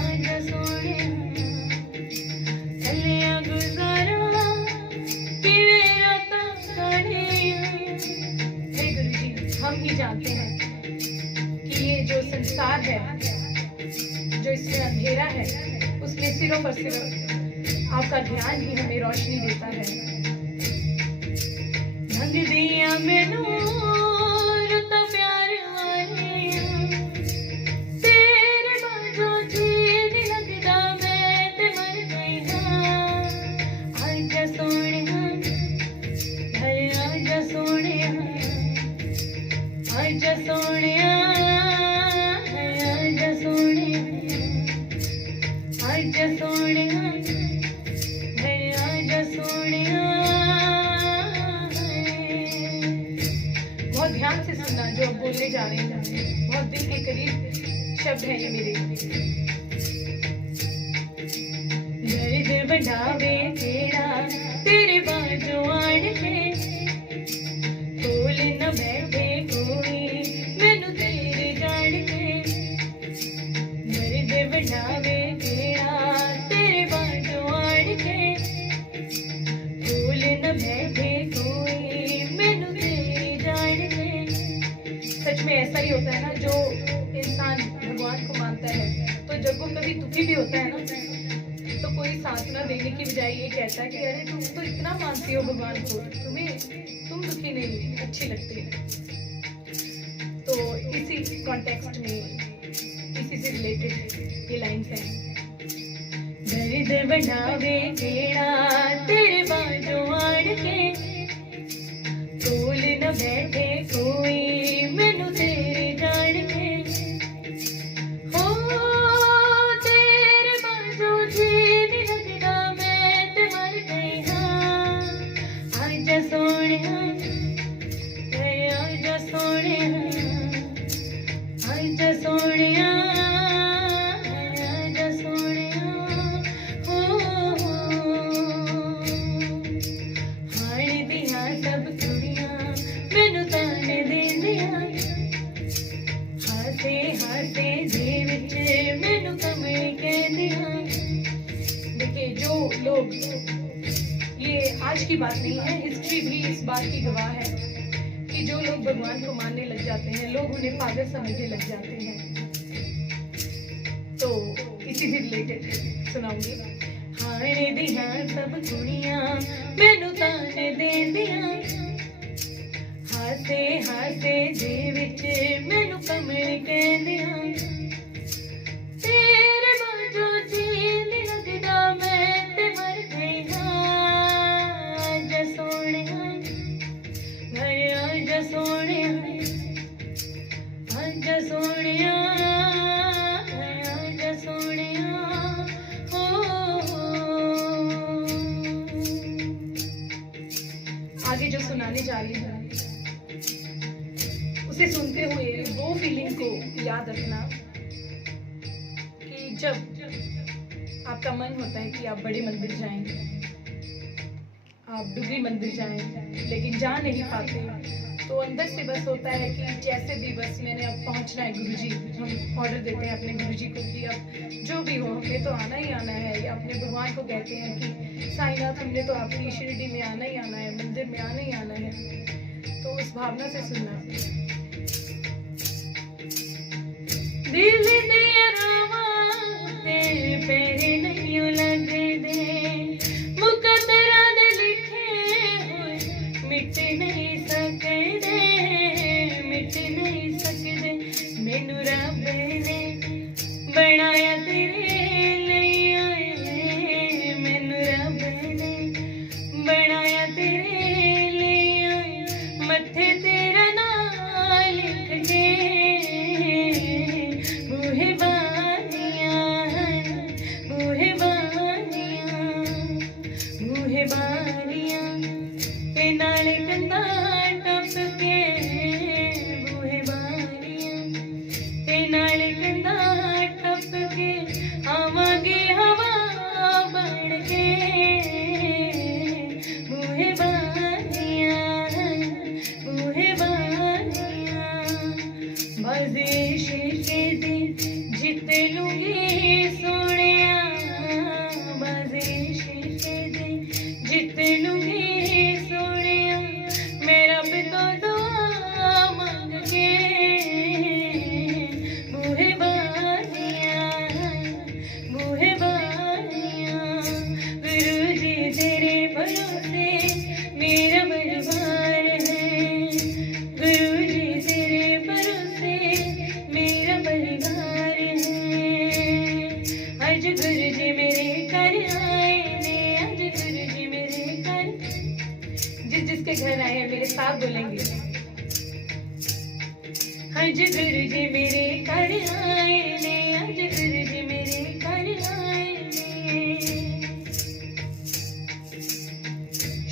आजा सोनिया। चलिया गुजारा कि रातां कालियां। हे गुरुजी, हम ही जानते हैं कि ये जो संसार है, जो इसमें अंधेरा है, उसमें सिर्फ और सिर्फ आपका ध्यान ही हमें रोशनी देता है। ढंग दिया मैनू रुता प्यार वालिया। तेरे बाजू जी नी लगदा मैं ते मर गईया। आजा सोनिया, आजा सोनिया, आजा सोनिया, आजा सोनिया, आजा सोनिया, आजा सोनिया। बहुत ध्यान से सुनना जो अब बोलने जा रहे हैं, बहुत दिल के करीब शब्द है ये मेरे। दर्द बढ़ावे केड़ा तेरे बाजू आन के, कोल न बैठे कोई मैनू तेरे जान के। दर्द बढ़ावे केड़ा तेरे बाजू आन के, कोल न बैठे कोई मैनू तेरे जान के। सच में ऐसा ही होता है ना, जो इंसान भगवान को मानता है तो जब वो कभी दुखी भी होता है ना, तो कोई सांत्वना देने की बजाय ये कहता है कि अरे तुम तो इतना मानती हो भगवान को, तुम दुखी नहीं, अच्छी लगती है। तो इसी कॉन्टेक्स्ट में, इसी से रिलेटेड ये लाइन्स हैं। दर्द बढ़ावे केड़ा तेरे बाजू आड़ के, कोल न बैठे कोई मैनू तेरे जान के। हो तेरे बाजू जी नी लगदा मैं ते मर गईया। आजा सोनिया, आजा सोनिया, आजा सोनिया, आजा सोनिया। हो हाणे दियां सब कुड़ियां मैनू ताने देंदियां। हासे हासे दे विच मैनू कमली कहंदियां। देखिए, जो लोग, ये आज की बात नहीं है, हिस्ट्री भी इस बात की गवाह है कि जो लोग भगवान को मानने लग जाते हैं, लोग उन्हें पागल समझने लग जाते हैं। तो इसी से रिलेटेड सुनाऊंगी। हाणे दियां सब कुड़ियां मैनू ताने देंदियां। हासे हासे दे विच मैनू कमली कहंदियां। तेरे बाजू जी नी लगदा मैं ते मर गईया। आजा सोनिया, आजा सोनिया, आजा सोनिया, आजा सोनिया। गाने जा रही हूँ, उसे सुनते हुए वो फीलिंग को याद रखना कि जब आपका मन होता है कि आप बड़े मंदिर जाएं, आप डुगरी मंदिर जाएं, लेकिन जा नहीं पाते, तो अंदर से बस होता है कि जैसे भी बस मैंने अब पहुंचना है गुरुजी। हम ऑर्डर देते हैं अपने गुरुजी को कि अब जो भी हो हमें तो आना ही आना है, या अपने भगवान को कहते हैं कि साईनाथ हमने तो आपकी शिरडी में आना ही आना है, मंदिर में आना ही आना है। तो उस भावना से सुनना। दिल दिया रावाते पैरे नहीं लग दे, मुकद्दरा दे लिखे हुए मिट नहीं सकदे, मिट नहीं सकदे। मैनू रब ने बनाया तेरे लिए, मैनू रब ने बनाया तेरे लिए, मत्थे तेरा नाम लिख के बूहे बानियां, बूहे बानियां, बूहे बानियां ते नाले कंधा टप के, बूहे बानियां ते नाले कंधा टप के, आवांगे हवा बन के, बूहे बानियां, बूहे बानियां। बाज़े शीशे दे जित लूंगी सोनिया, बाज़े शीशे दे जित लूंगी सोनिया, मेरा पिता दुआ मांग के, बूहे बानियां, बूहे बानियां। गुरुजी तेरे भरोसे मेरा परिवार है, गुरुजी तेरे भरोसे मेरा परिवार है। आज गुरुजी मेरे घर आए ने, आज गुरुजी मेरे घर, जिसके घर आए हैं मेरे साथ बोलेंगे। आज गुरुजी मेरे घर आए ने, आज गुरुजी मेरे घर आए ने।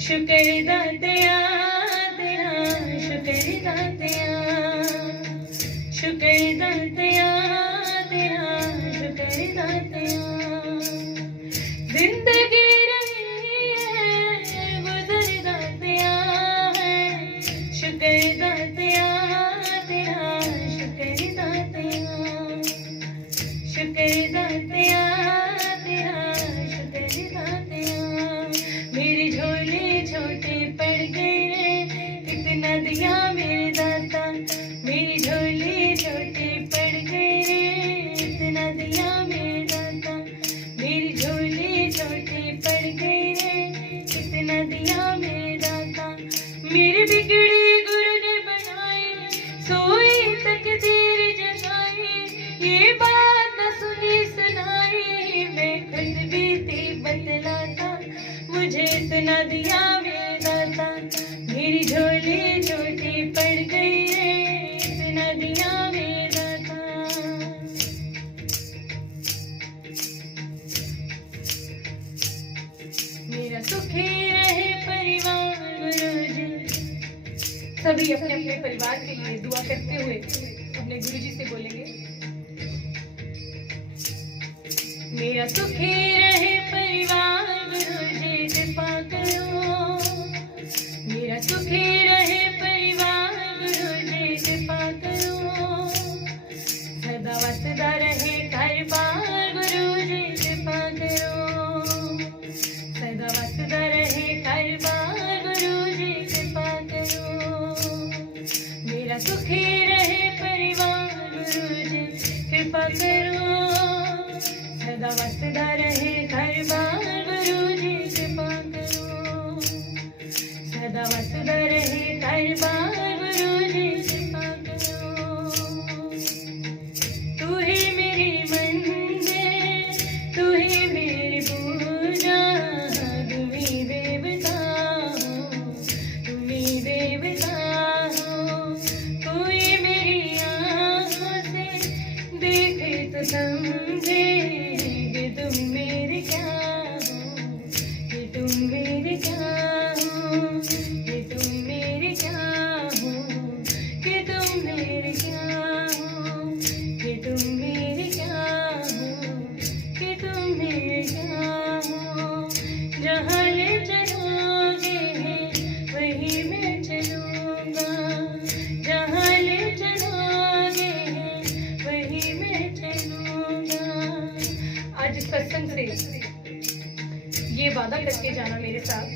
शुक्र दातिया तेरा, शुक्र दातिया, शुक्र दातिया तेरा, शुक्र दातिया। जिंदगी रही है गुजर दातिया है, शुक्र दातिया तेरा, शुक्र दातिया, शुक्र दातिया तेरा, शुक्र दातिया। मेरे झोले छोटे पड़ गए कितना दिया मेरे दाता, मेरे झोले छोटे पड़ गए इतना दिया मेरे दाता, मेरे झोले छोटे पड़ गए कितना दिया मेरे दाता। मेरे बिगड़े गुरु ने बनाए, सोई तकदीर जगाई, ये बात न सुनी सुनाई, मैं खुद बीती बतलाता, मुझे इतना दिया मेरे दाता। मेरी झोली छोटी पड़ गई है, इतना दिया मेरे दाता। मेरा सुखी रहे परिवार गुरुजी। सभी अपने अपने परिवार के लिए दुआ करते हुए अपने गुरुजी से बोलेंगे। मेरा सुखी रहे परिवार गुरुजी कृपा करो, मेरा सुखी रहे परिवार गुरुजी कृपा करो, सदा वसदा रहे घर बार गुरुजी कृपा करो, सदा वसदा रहे घर बार गुरुजी कृपा करो। मेरा सुखी रहे परिवार गुरुजी कृपा करो, सदा वसदा रहे घर बार गुरुजी कृपा करो, सदा वसदा रहे घर बार गुरुजी कृपा करो। तू ही मेरी मंदिर, तू ही मेरी पूजा, तुम ही देवता हो, तुम ही देवता हो। तू ही मेरी आँखों से देखे तो समझे कि तुम मेरे क्या हो, कि तुम मेरे क्या हो, कि तुम मेरे इस सत्संग से ये वादा करके जाना मेरे साथ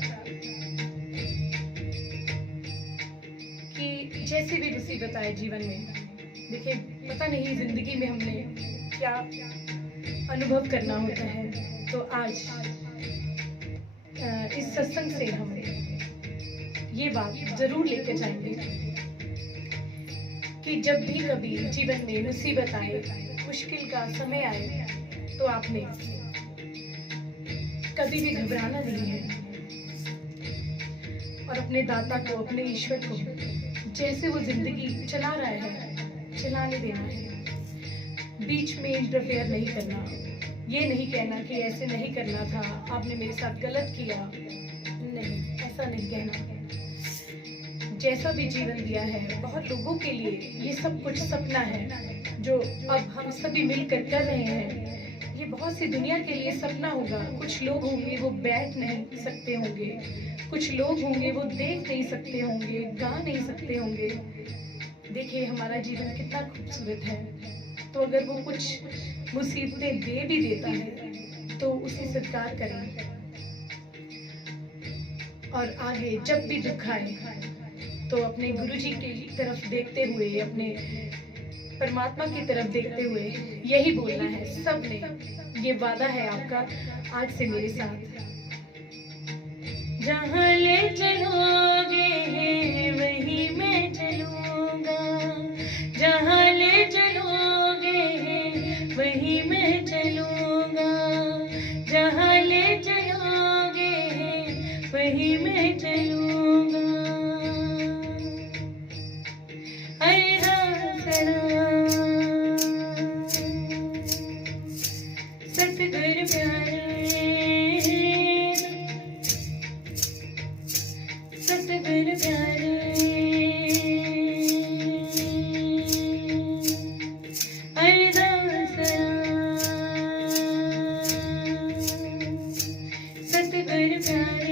कि जैसे भी मुसीबत आए जीवन में, देखिए पता नहीं जिंदगी में हमने क्या अनुभव करना होता है, तो आज इस सत्संग से हम ये बात जरूर लेकर जाएंगे कि जब भी कभी जीवन में मुसीबत आए, मुश्किल का समय आए, तो आपने कभी भी घबराना नहीं है और अपने दाता को, अपने ईश्वर को जैसे वो जिंदगी चला रहा है चलाने देना है। बीच में इंटरफेयर नहीं करना, ये नहीं कहना कि ऐसे नहीं करना था, आपने मेरे साथ गलत किया, नहीं, ऐसा नहीं कहना। जैसा भी जीवन दिया है, बहुत लोगों के लिए ये सब कुछ सपना है जो अब हम सभी मिलकर कर रहे हैं। ये बहुत सी दुनिया के लिए सपना होगा। कुछ लोग होंगे वो बैठ नहीं सकते होंगे, कुछ लोग होंगे वो देख नहीं सकते होंगे, गा नहीं सकते होंगे। देखिए हमारा जीवन कितना खूबसूरत है, तो अगर वो कुछ मुसीबतें दे भी देता है तो उसे स्वीकार करें और आगे जब भी दुख आए तो अपने गुरुजी की तरफ देखते हुए, अपने परमात्मा की तरफ देखते हुए यही बोलना है सबने। ये वादा है आपका आज से मेरे साथ। जहाँ ले चलोगे वहीं मैं चलूंगा, जहाँ ले चलोगे वहीं मैं चलूंगा, जहाँ ले चलोगे वहीं मैं चलूंगा। सतगुरु प्यारे, अरदास सतगुरु प्यारे,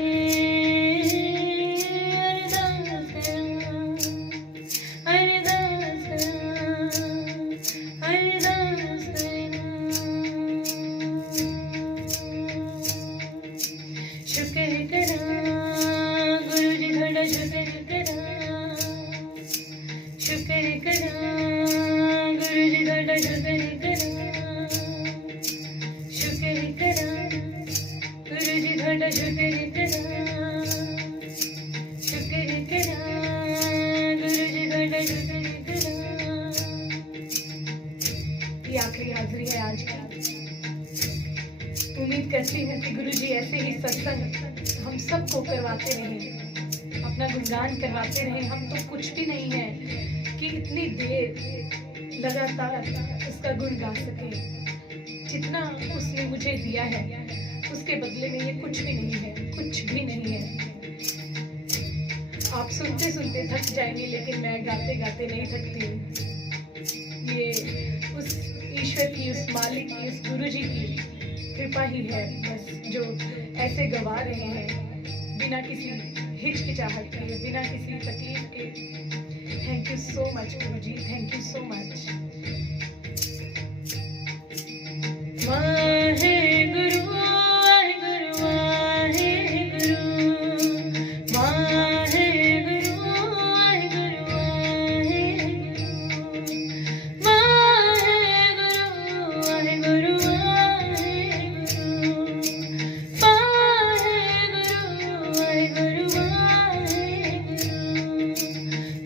शुक्र करा गुरु जी थोड़ा शुक्र करा, शुक्र करा गुरु जी थोड़ा शुक्र करा, शुक्र करा गुरु जी थोड़ा शुक्र करा, शुक्र करा गुरु जी थोड़ा शुक्र करा। ये आखिरी हाजिरी है आज की। उम्मीद करती हूँ कि गुरुजी ऐसे ही सत्संग हम सबको करवाते रहें, अपना गुणगान करवाते रहें। हम तो कुछ भी नहीं है कि इतनी देर लगातार उसका गुण गा सके। जितना उसने मुझे दिया है उसके बदले में ये कुछ भी नहीं है, कुछ भी नहीं है। आप सुनते सुनते थक जाएंगे, लेकिन मैं गाते गाते नहीं थकती। ये उस ईश्वर की, उस मालिक की, उस गुरुजी की कृपा ही है बस, जो ऐसे गवा रहे हैं बिना किसी हिचकिचाहट के, बिना किसी तकलीफ के। Thank you so much Guruji, thank you so much. Waheguru Waheguru Waheguru, Waheguru Waheguru Waheguru,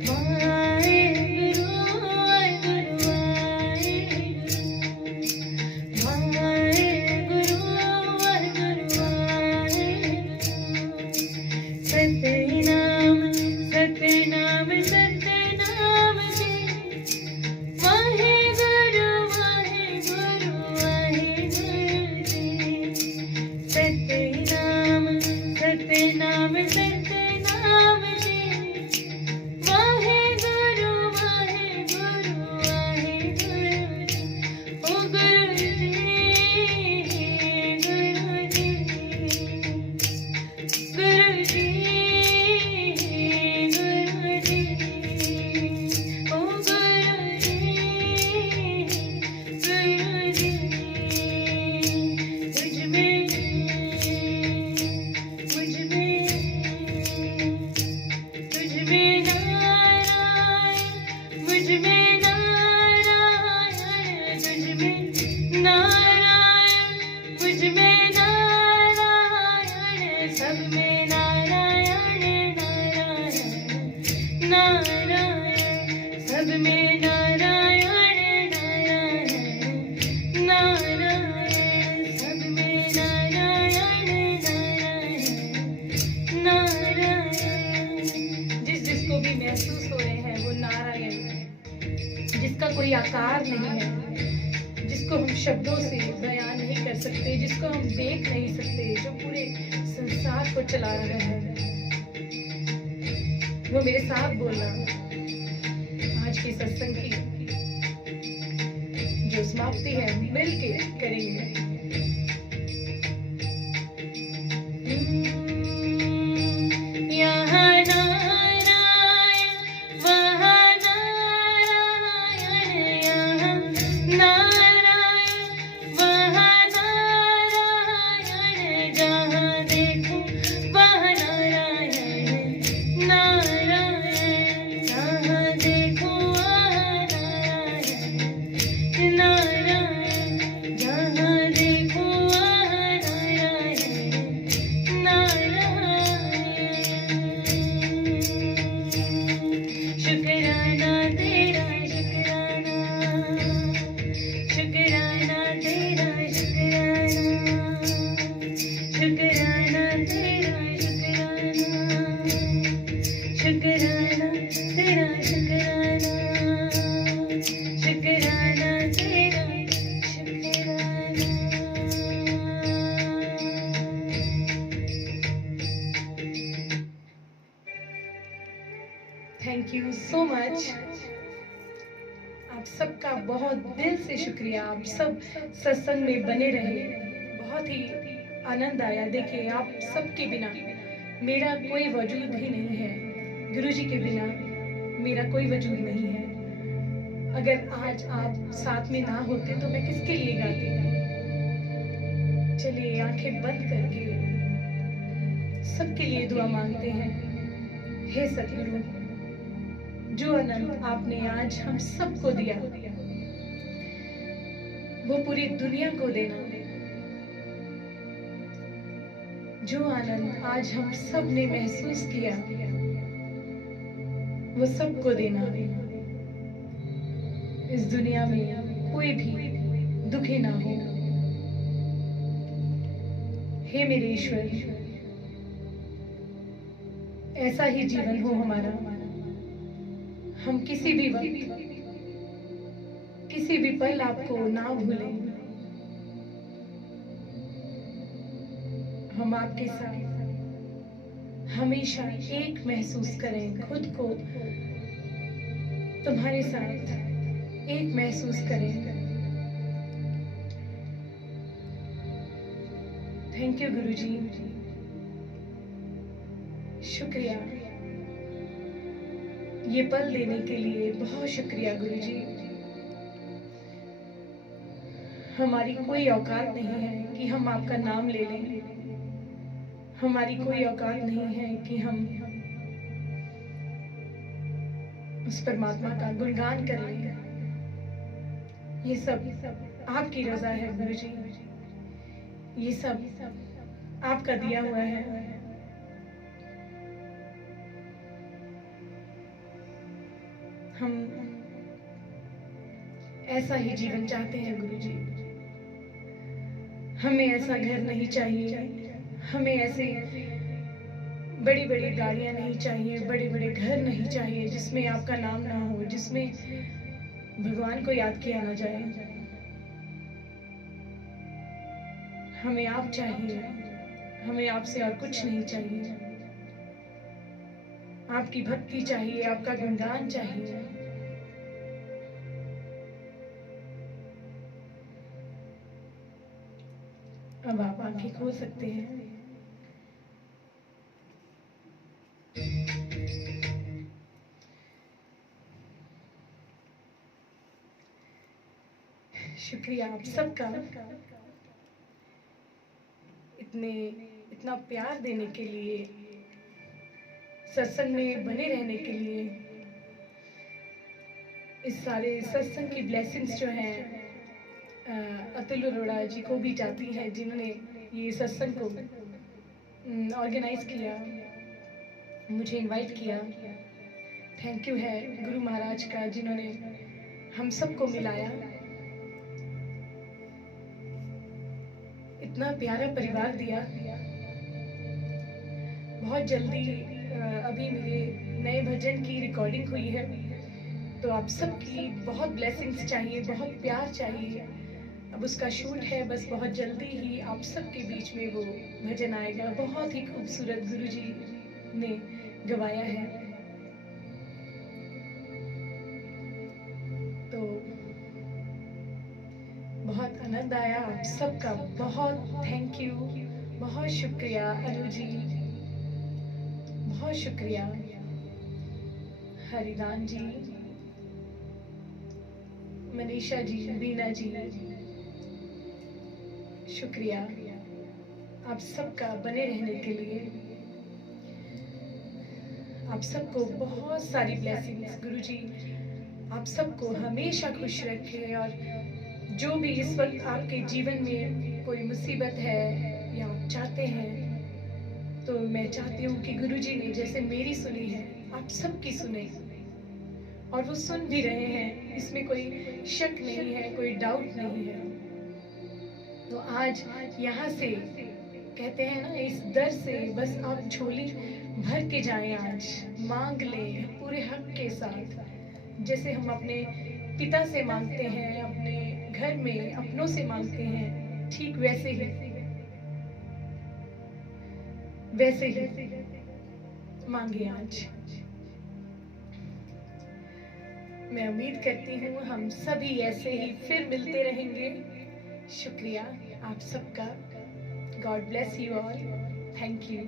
Waheguru Wahe Guru, Narayan सब में नारायण नारायण नारायण। जिसको भी महसूस हो रहे हैं वो नारायण, जिसका कोई आकार नहीं है, जिसको हम शब्दों से बयान नहीं कर सकते, जिसको हम देख नहीं सकते, जो पूरे संसार को चला रहा है, वो मेरे साथ बोलना। आज की सत्संग की जो समाप्ति है मिलके करेंगे। यहाँ नारायण वहाँ नारायण, यहाँ नारायण वहाँ नारायण, जहाँ देखो वहाँ नारायण नारायण, जहाँ देखो वहाँ नारायण नारायण, जहाँ देखो वहाँ नारायण नारायण। शुक्राना तेरा शुक्राना, शुक्राना तेरा शुक्राना, शुक्राना तेरा शुक्राना, शुक्राना तेरा शुक्राना, शुक्राना तेरा शुक्राना। Thank you so much. आप सबका बहुत दिल से शुक्रिया। आप सब सत्संग में बने रहे, बहुत ही आनंद आया। देखिए, आप सबके बिना मेरा कोई वजूद ही नहीं है, गुरुजी के बिना मेरा कोई वजूद नहीं है। अगर आज आप साथ में ना होते तो मैं किसके लिए गाती। चलिए आंखें बंद करके सबके लिए दुआ मांगते हैं। हे सतगुरु, जो आनंद आपने आज हम सबको दिया वो पूरी दुनिया को देना। जो आनंद आज हम सब ने महसूस किया वो सबको देना। इस दुनिया में कोई भी दुखी ना हो। हे मेरे ईश्वर, ऐसा ही जीवन हो हमारा। हम किसी भी वक्त, किसी भी पल आपको ना भूलें। हम आपके साथ हमेशा एक महसूस करें, खुद को तुम्हारे साथ एक महसूस करें। थैंक यू गुरुजी, शुक्रिया ये पल देने के लिए, बहुत शुक्रिया गुरुजी। हमारी कोई औकात नहीं है कि हम आपका नाम ले लें, हमारी कोई औकात नहीं है कि हम उस परमात्मा का गुणगान कर लें। ये सब आपकी रजा है गुरुजी, ये सब आपका दिया हुआ है। हम ऐसा ही जीवन चाहते हैं गुरुजी। हमें ऐसा घर नहीं चाहिए, हमें ऐसे बड़ी बड़ी गाड़ियां नहीं चाहिए, बड़े बड़े घर नहीं चाहिए जिसमें आपका नाम ना हो, जिसमें भगवान को याद किया ना जाए। हमें आप चाहिए, हमें आपसे और कुछ नहीं चाहिए। आपकी भक्ति चाहिए, आपका गुणगान चाहिए। अब आप आंखें खोल सकते हैं। शुक्रिया आप सबका इतना प्यार देने के लिए, सत्संग में बने रहने के लिए। इस सारे सत्संग की ब्लेसिंग्स जो हैं अतुल अरोड़ा जी को भी जाती है, जिन्होंने ये सत्संग को ऑर्गेनाइज किया, मुझे इनवाइट किया। थैंक यू है गुरु महाराज का, जिन्होंने हम सबको मिलाया। इतना प्यारा परिवार दिया। बहुत जल्दी अभी मेरे नए भजन की रिकॉर्डिंग हुई है, तो आप सबकी बहुत ब्लेसिंग्स चाहिए, बहुत प्यार चाहिए। अब उसका शूट है, बस बहुत जल्दी ही आप सबके बीच में वो भजन आएगा। बहुत ही खूबसूरत गुरुजी ने गवाया है। तो बहुत आनंद आया। आप सबका बहुत थैंक यू, बहुत शुक्रिया अनु जी, बहुत शुक्रिया हरिदान जी, मनीषा जी, वीना जी, शुक्रिया आप सबका बने रहने के लिए। आप सबको बहुत सारी ब्लेसिंग्स। गुरुजी आप सबको हमेशा खुश रखे, और जो भी इस वक्त आपके जीवन में कोई मुसीबत है या आप चाहते हैं, तो मैं चाहती हूँ कि गुरुजी ने जैसे मेरी सुनी है, आप सबकी सुने, और वो सुन भी रहे हैं, इसमें कोई शक नहीं है, कोई डाउट नहीं है। तो आज यहाँ से कहते हैं ना, इस दर से बस आप झोली भर के जाएं, आज मांग लें पूरे हक के साथ, जैसे हम अपने पिता से मांगते हैं, अपने घर में अपनों से मांगते हैं, ठीक वैसे ही मांगे आज। मैं उम्मीद करती हूँ हम सभी ऐसे ही फिर मिलते रहेंगे। शुक्रिया आप सबका। God bless you all. Thank you.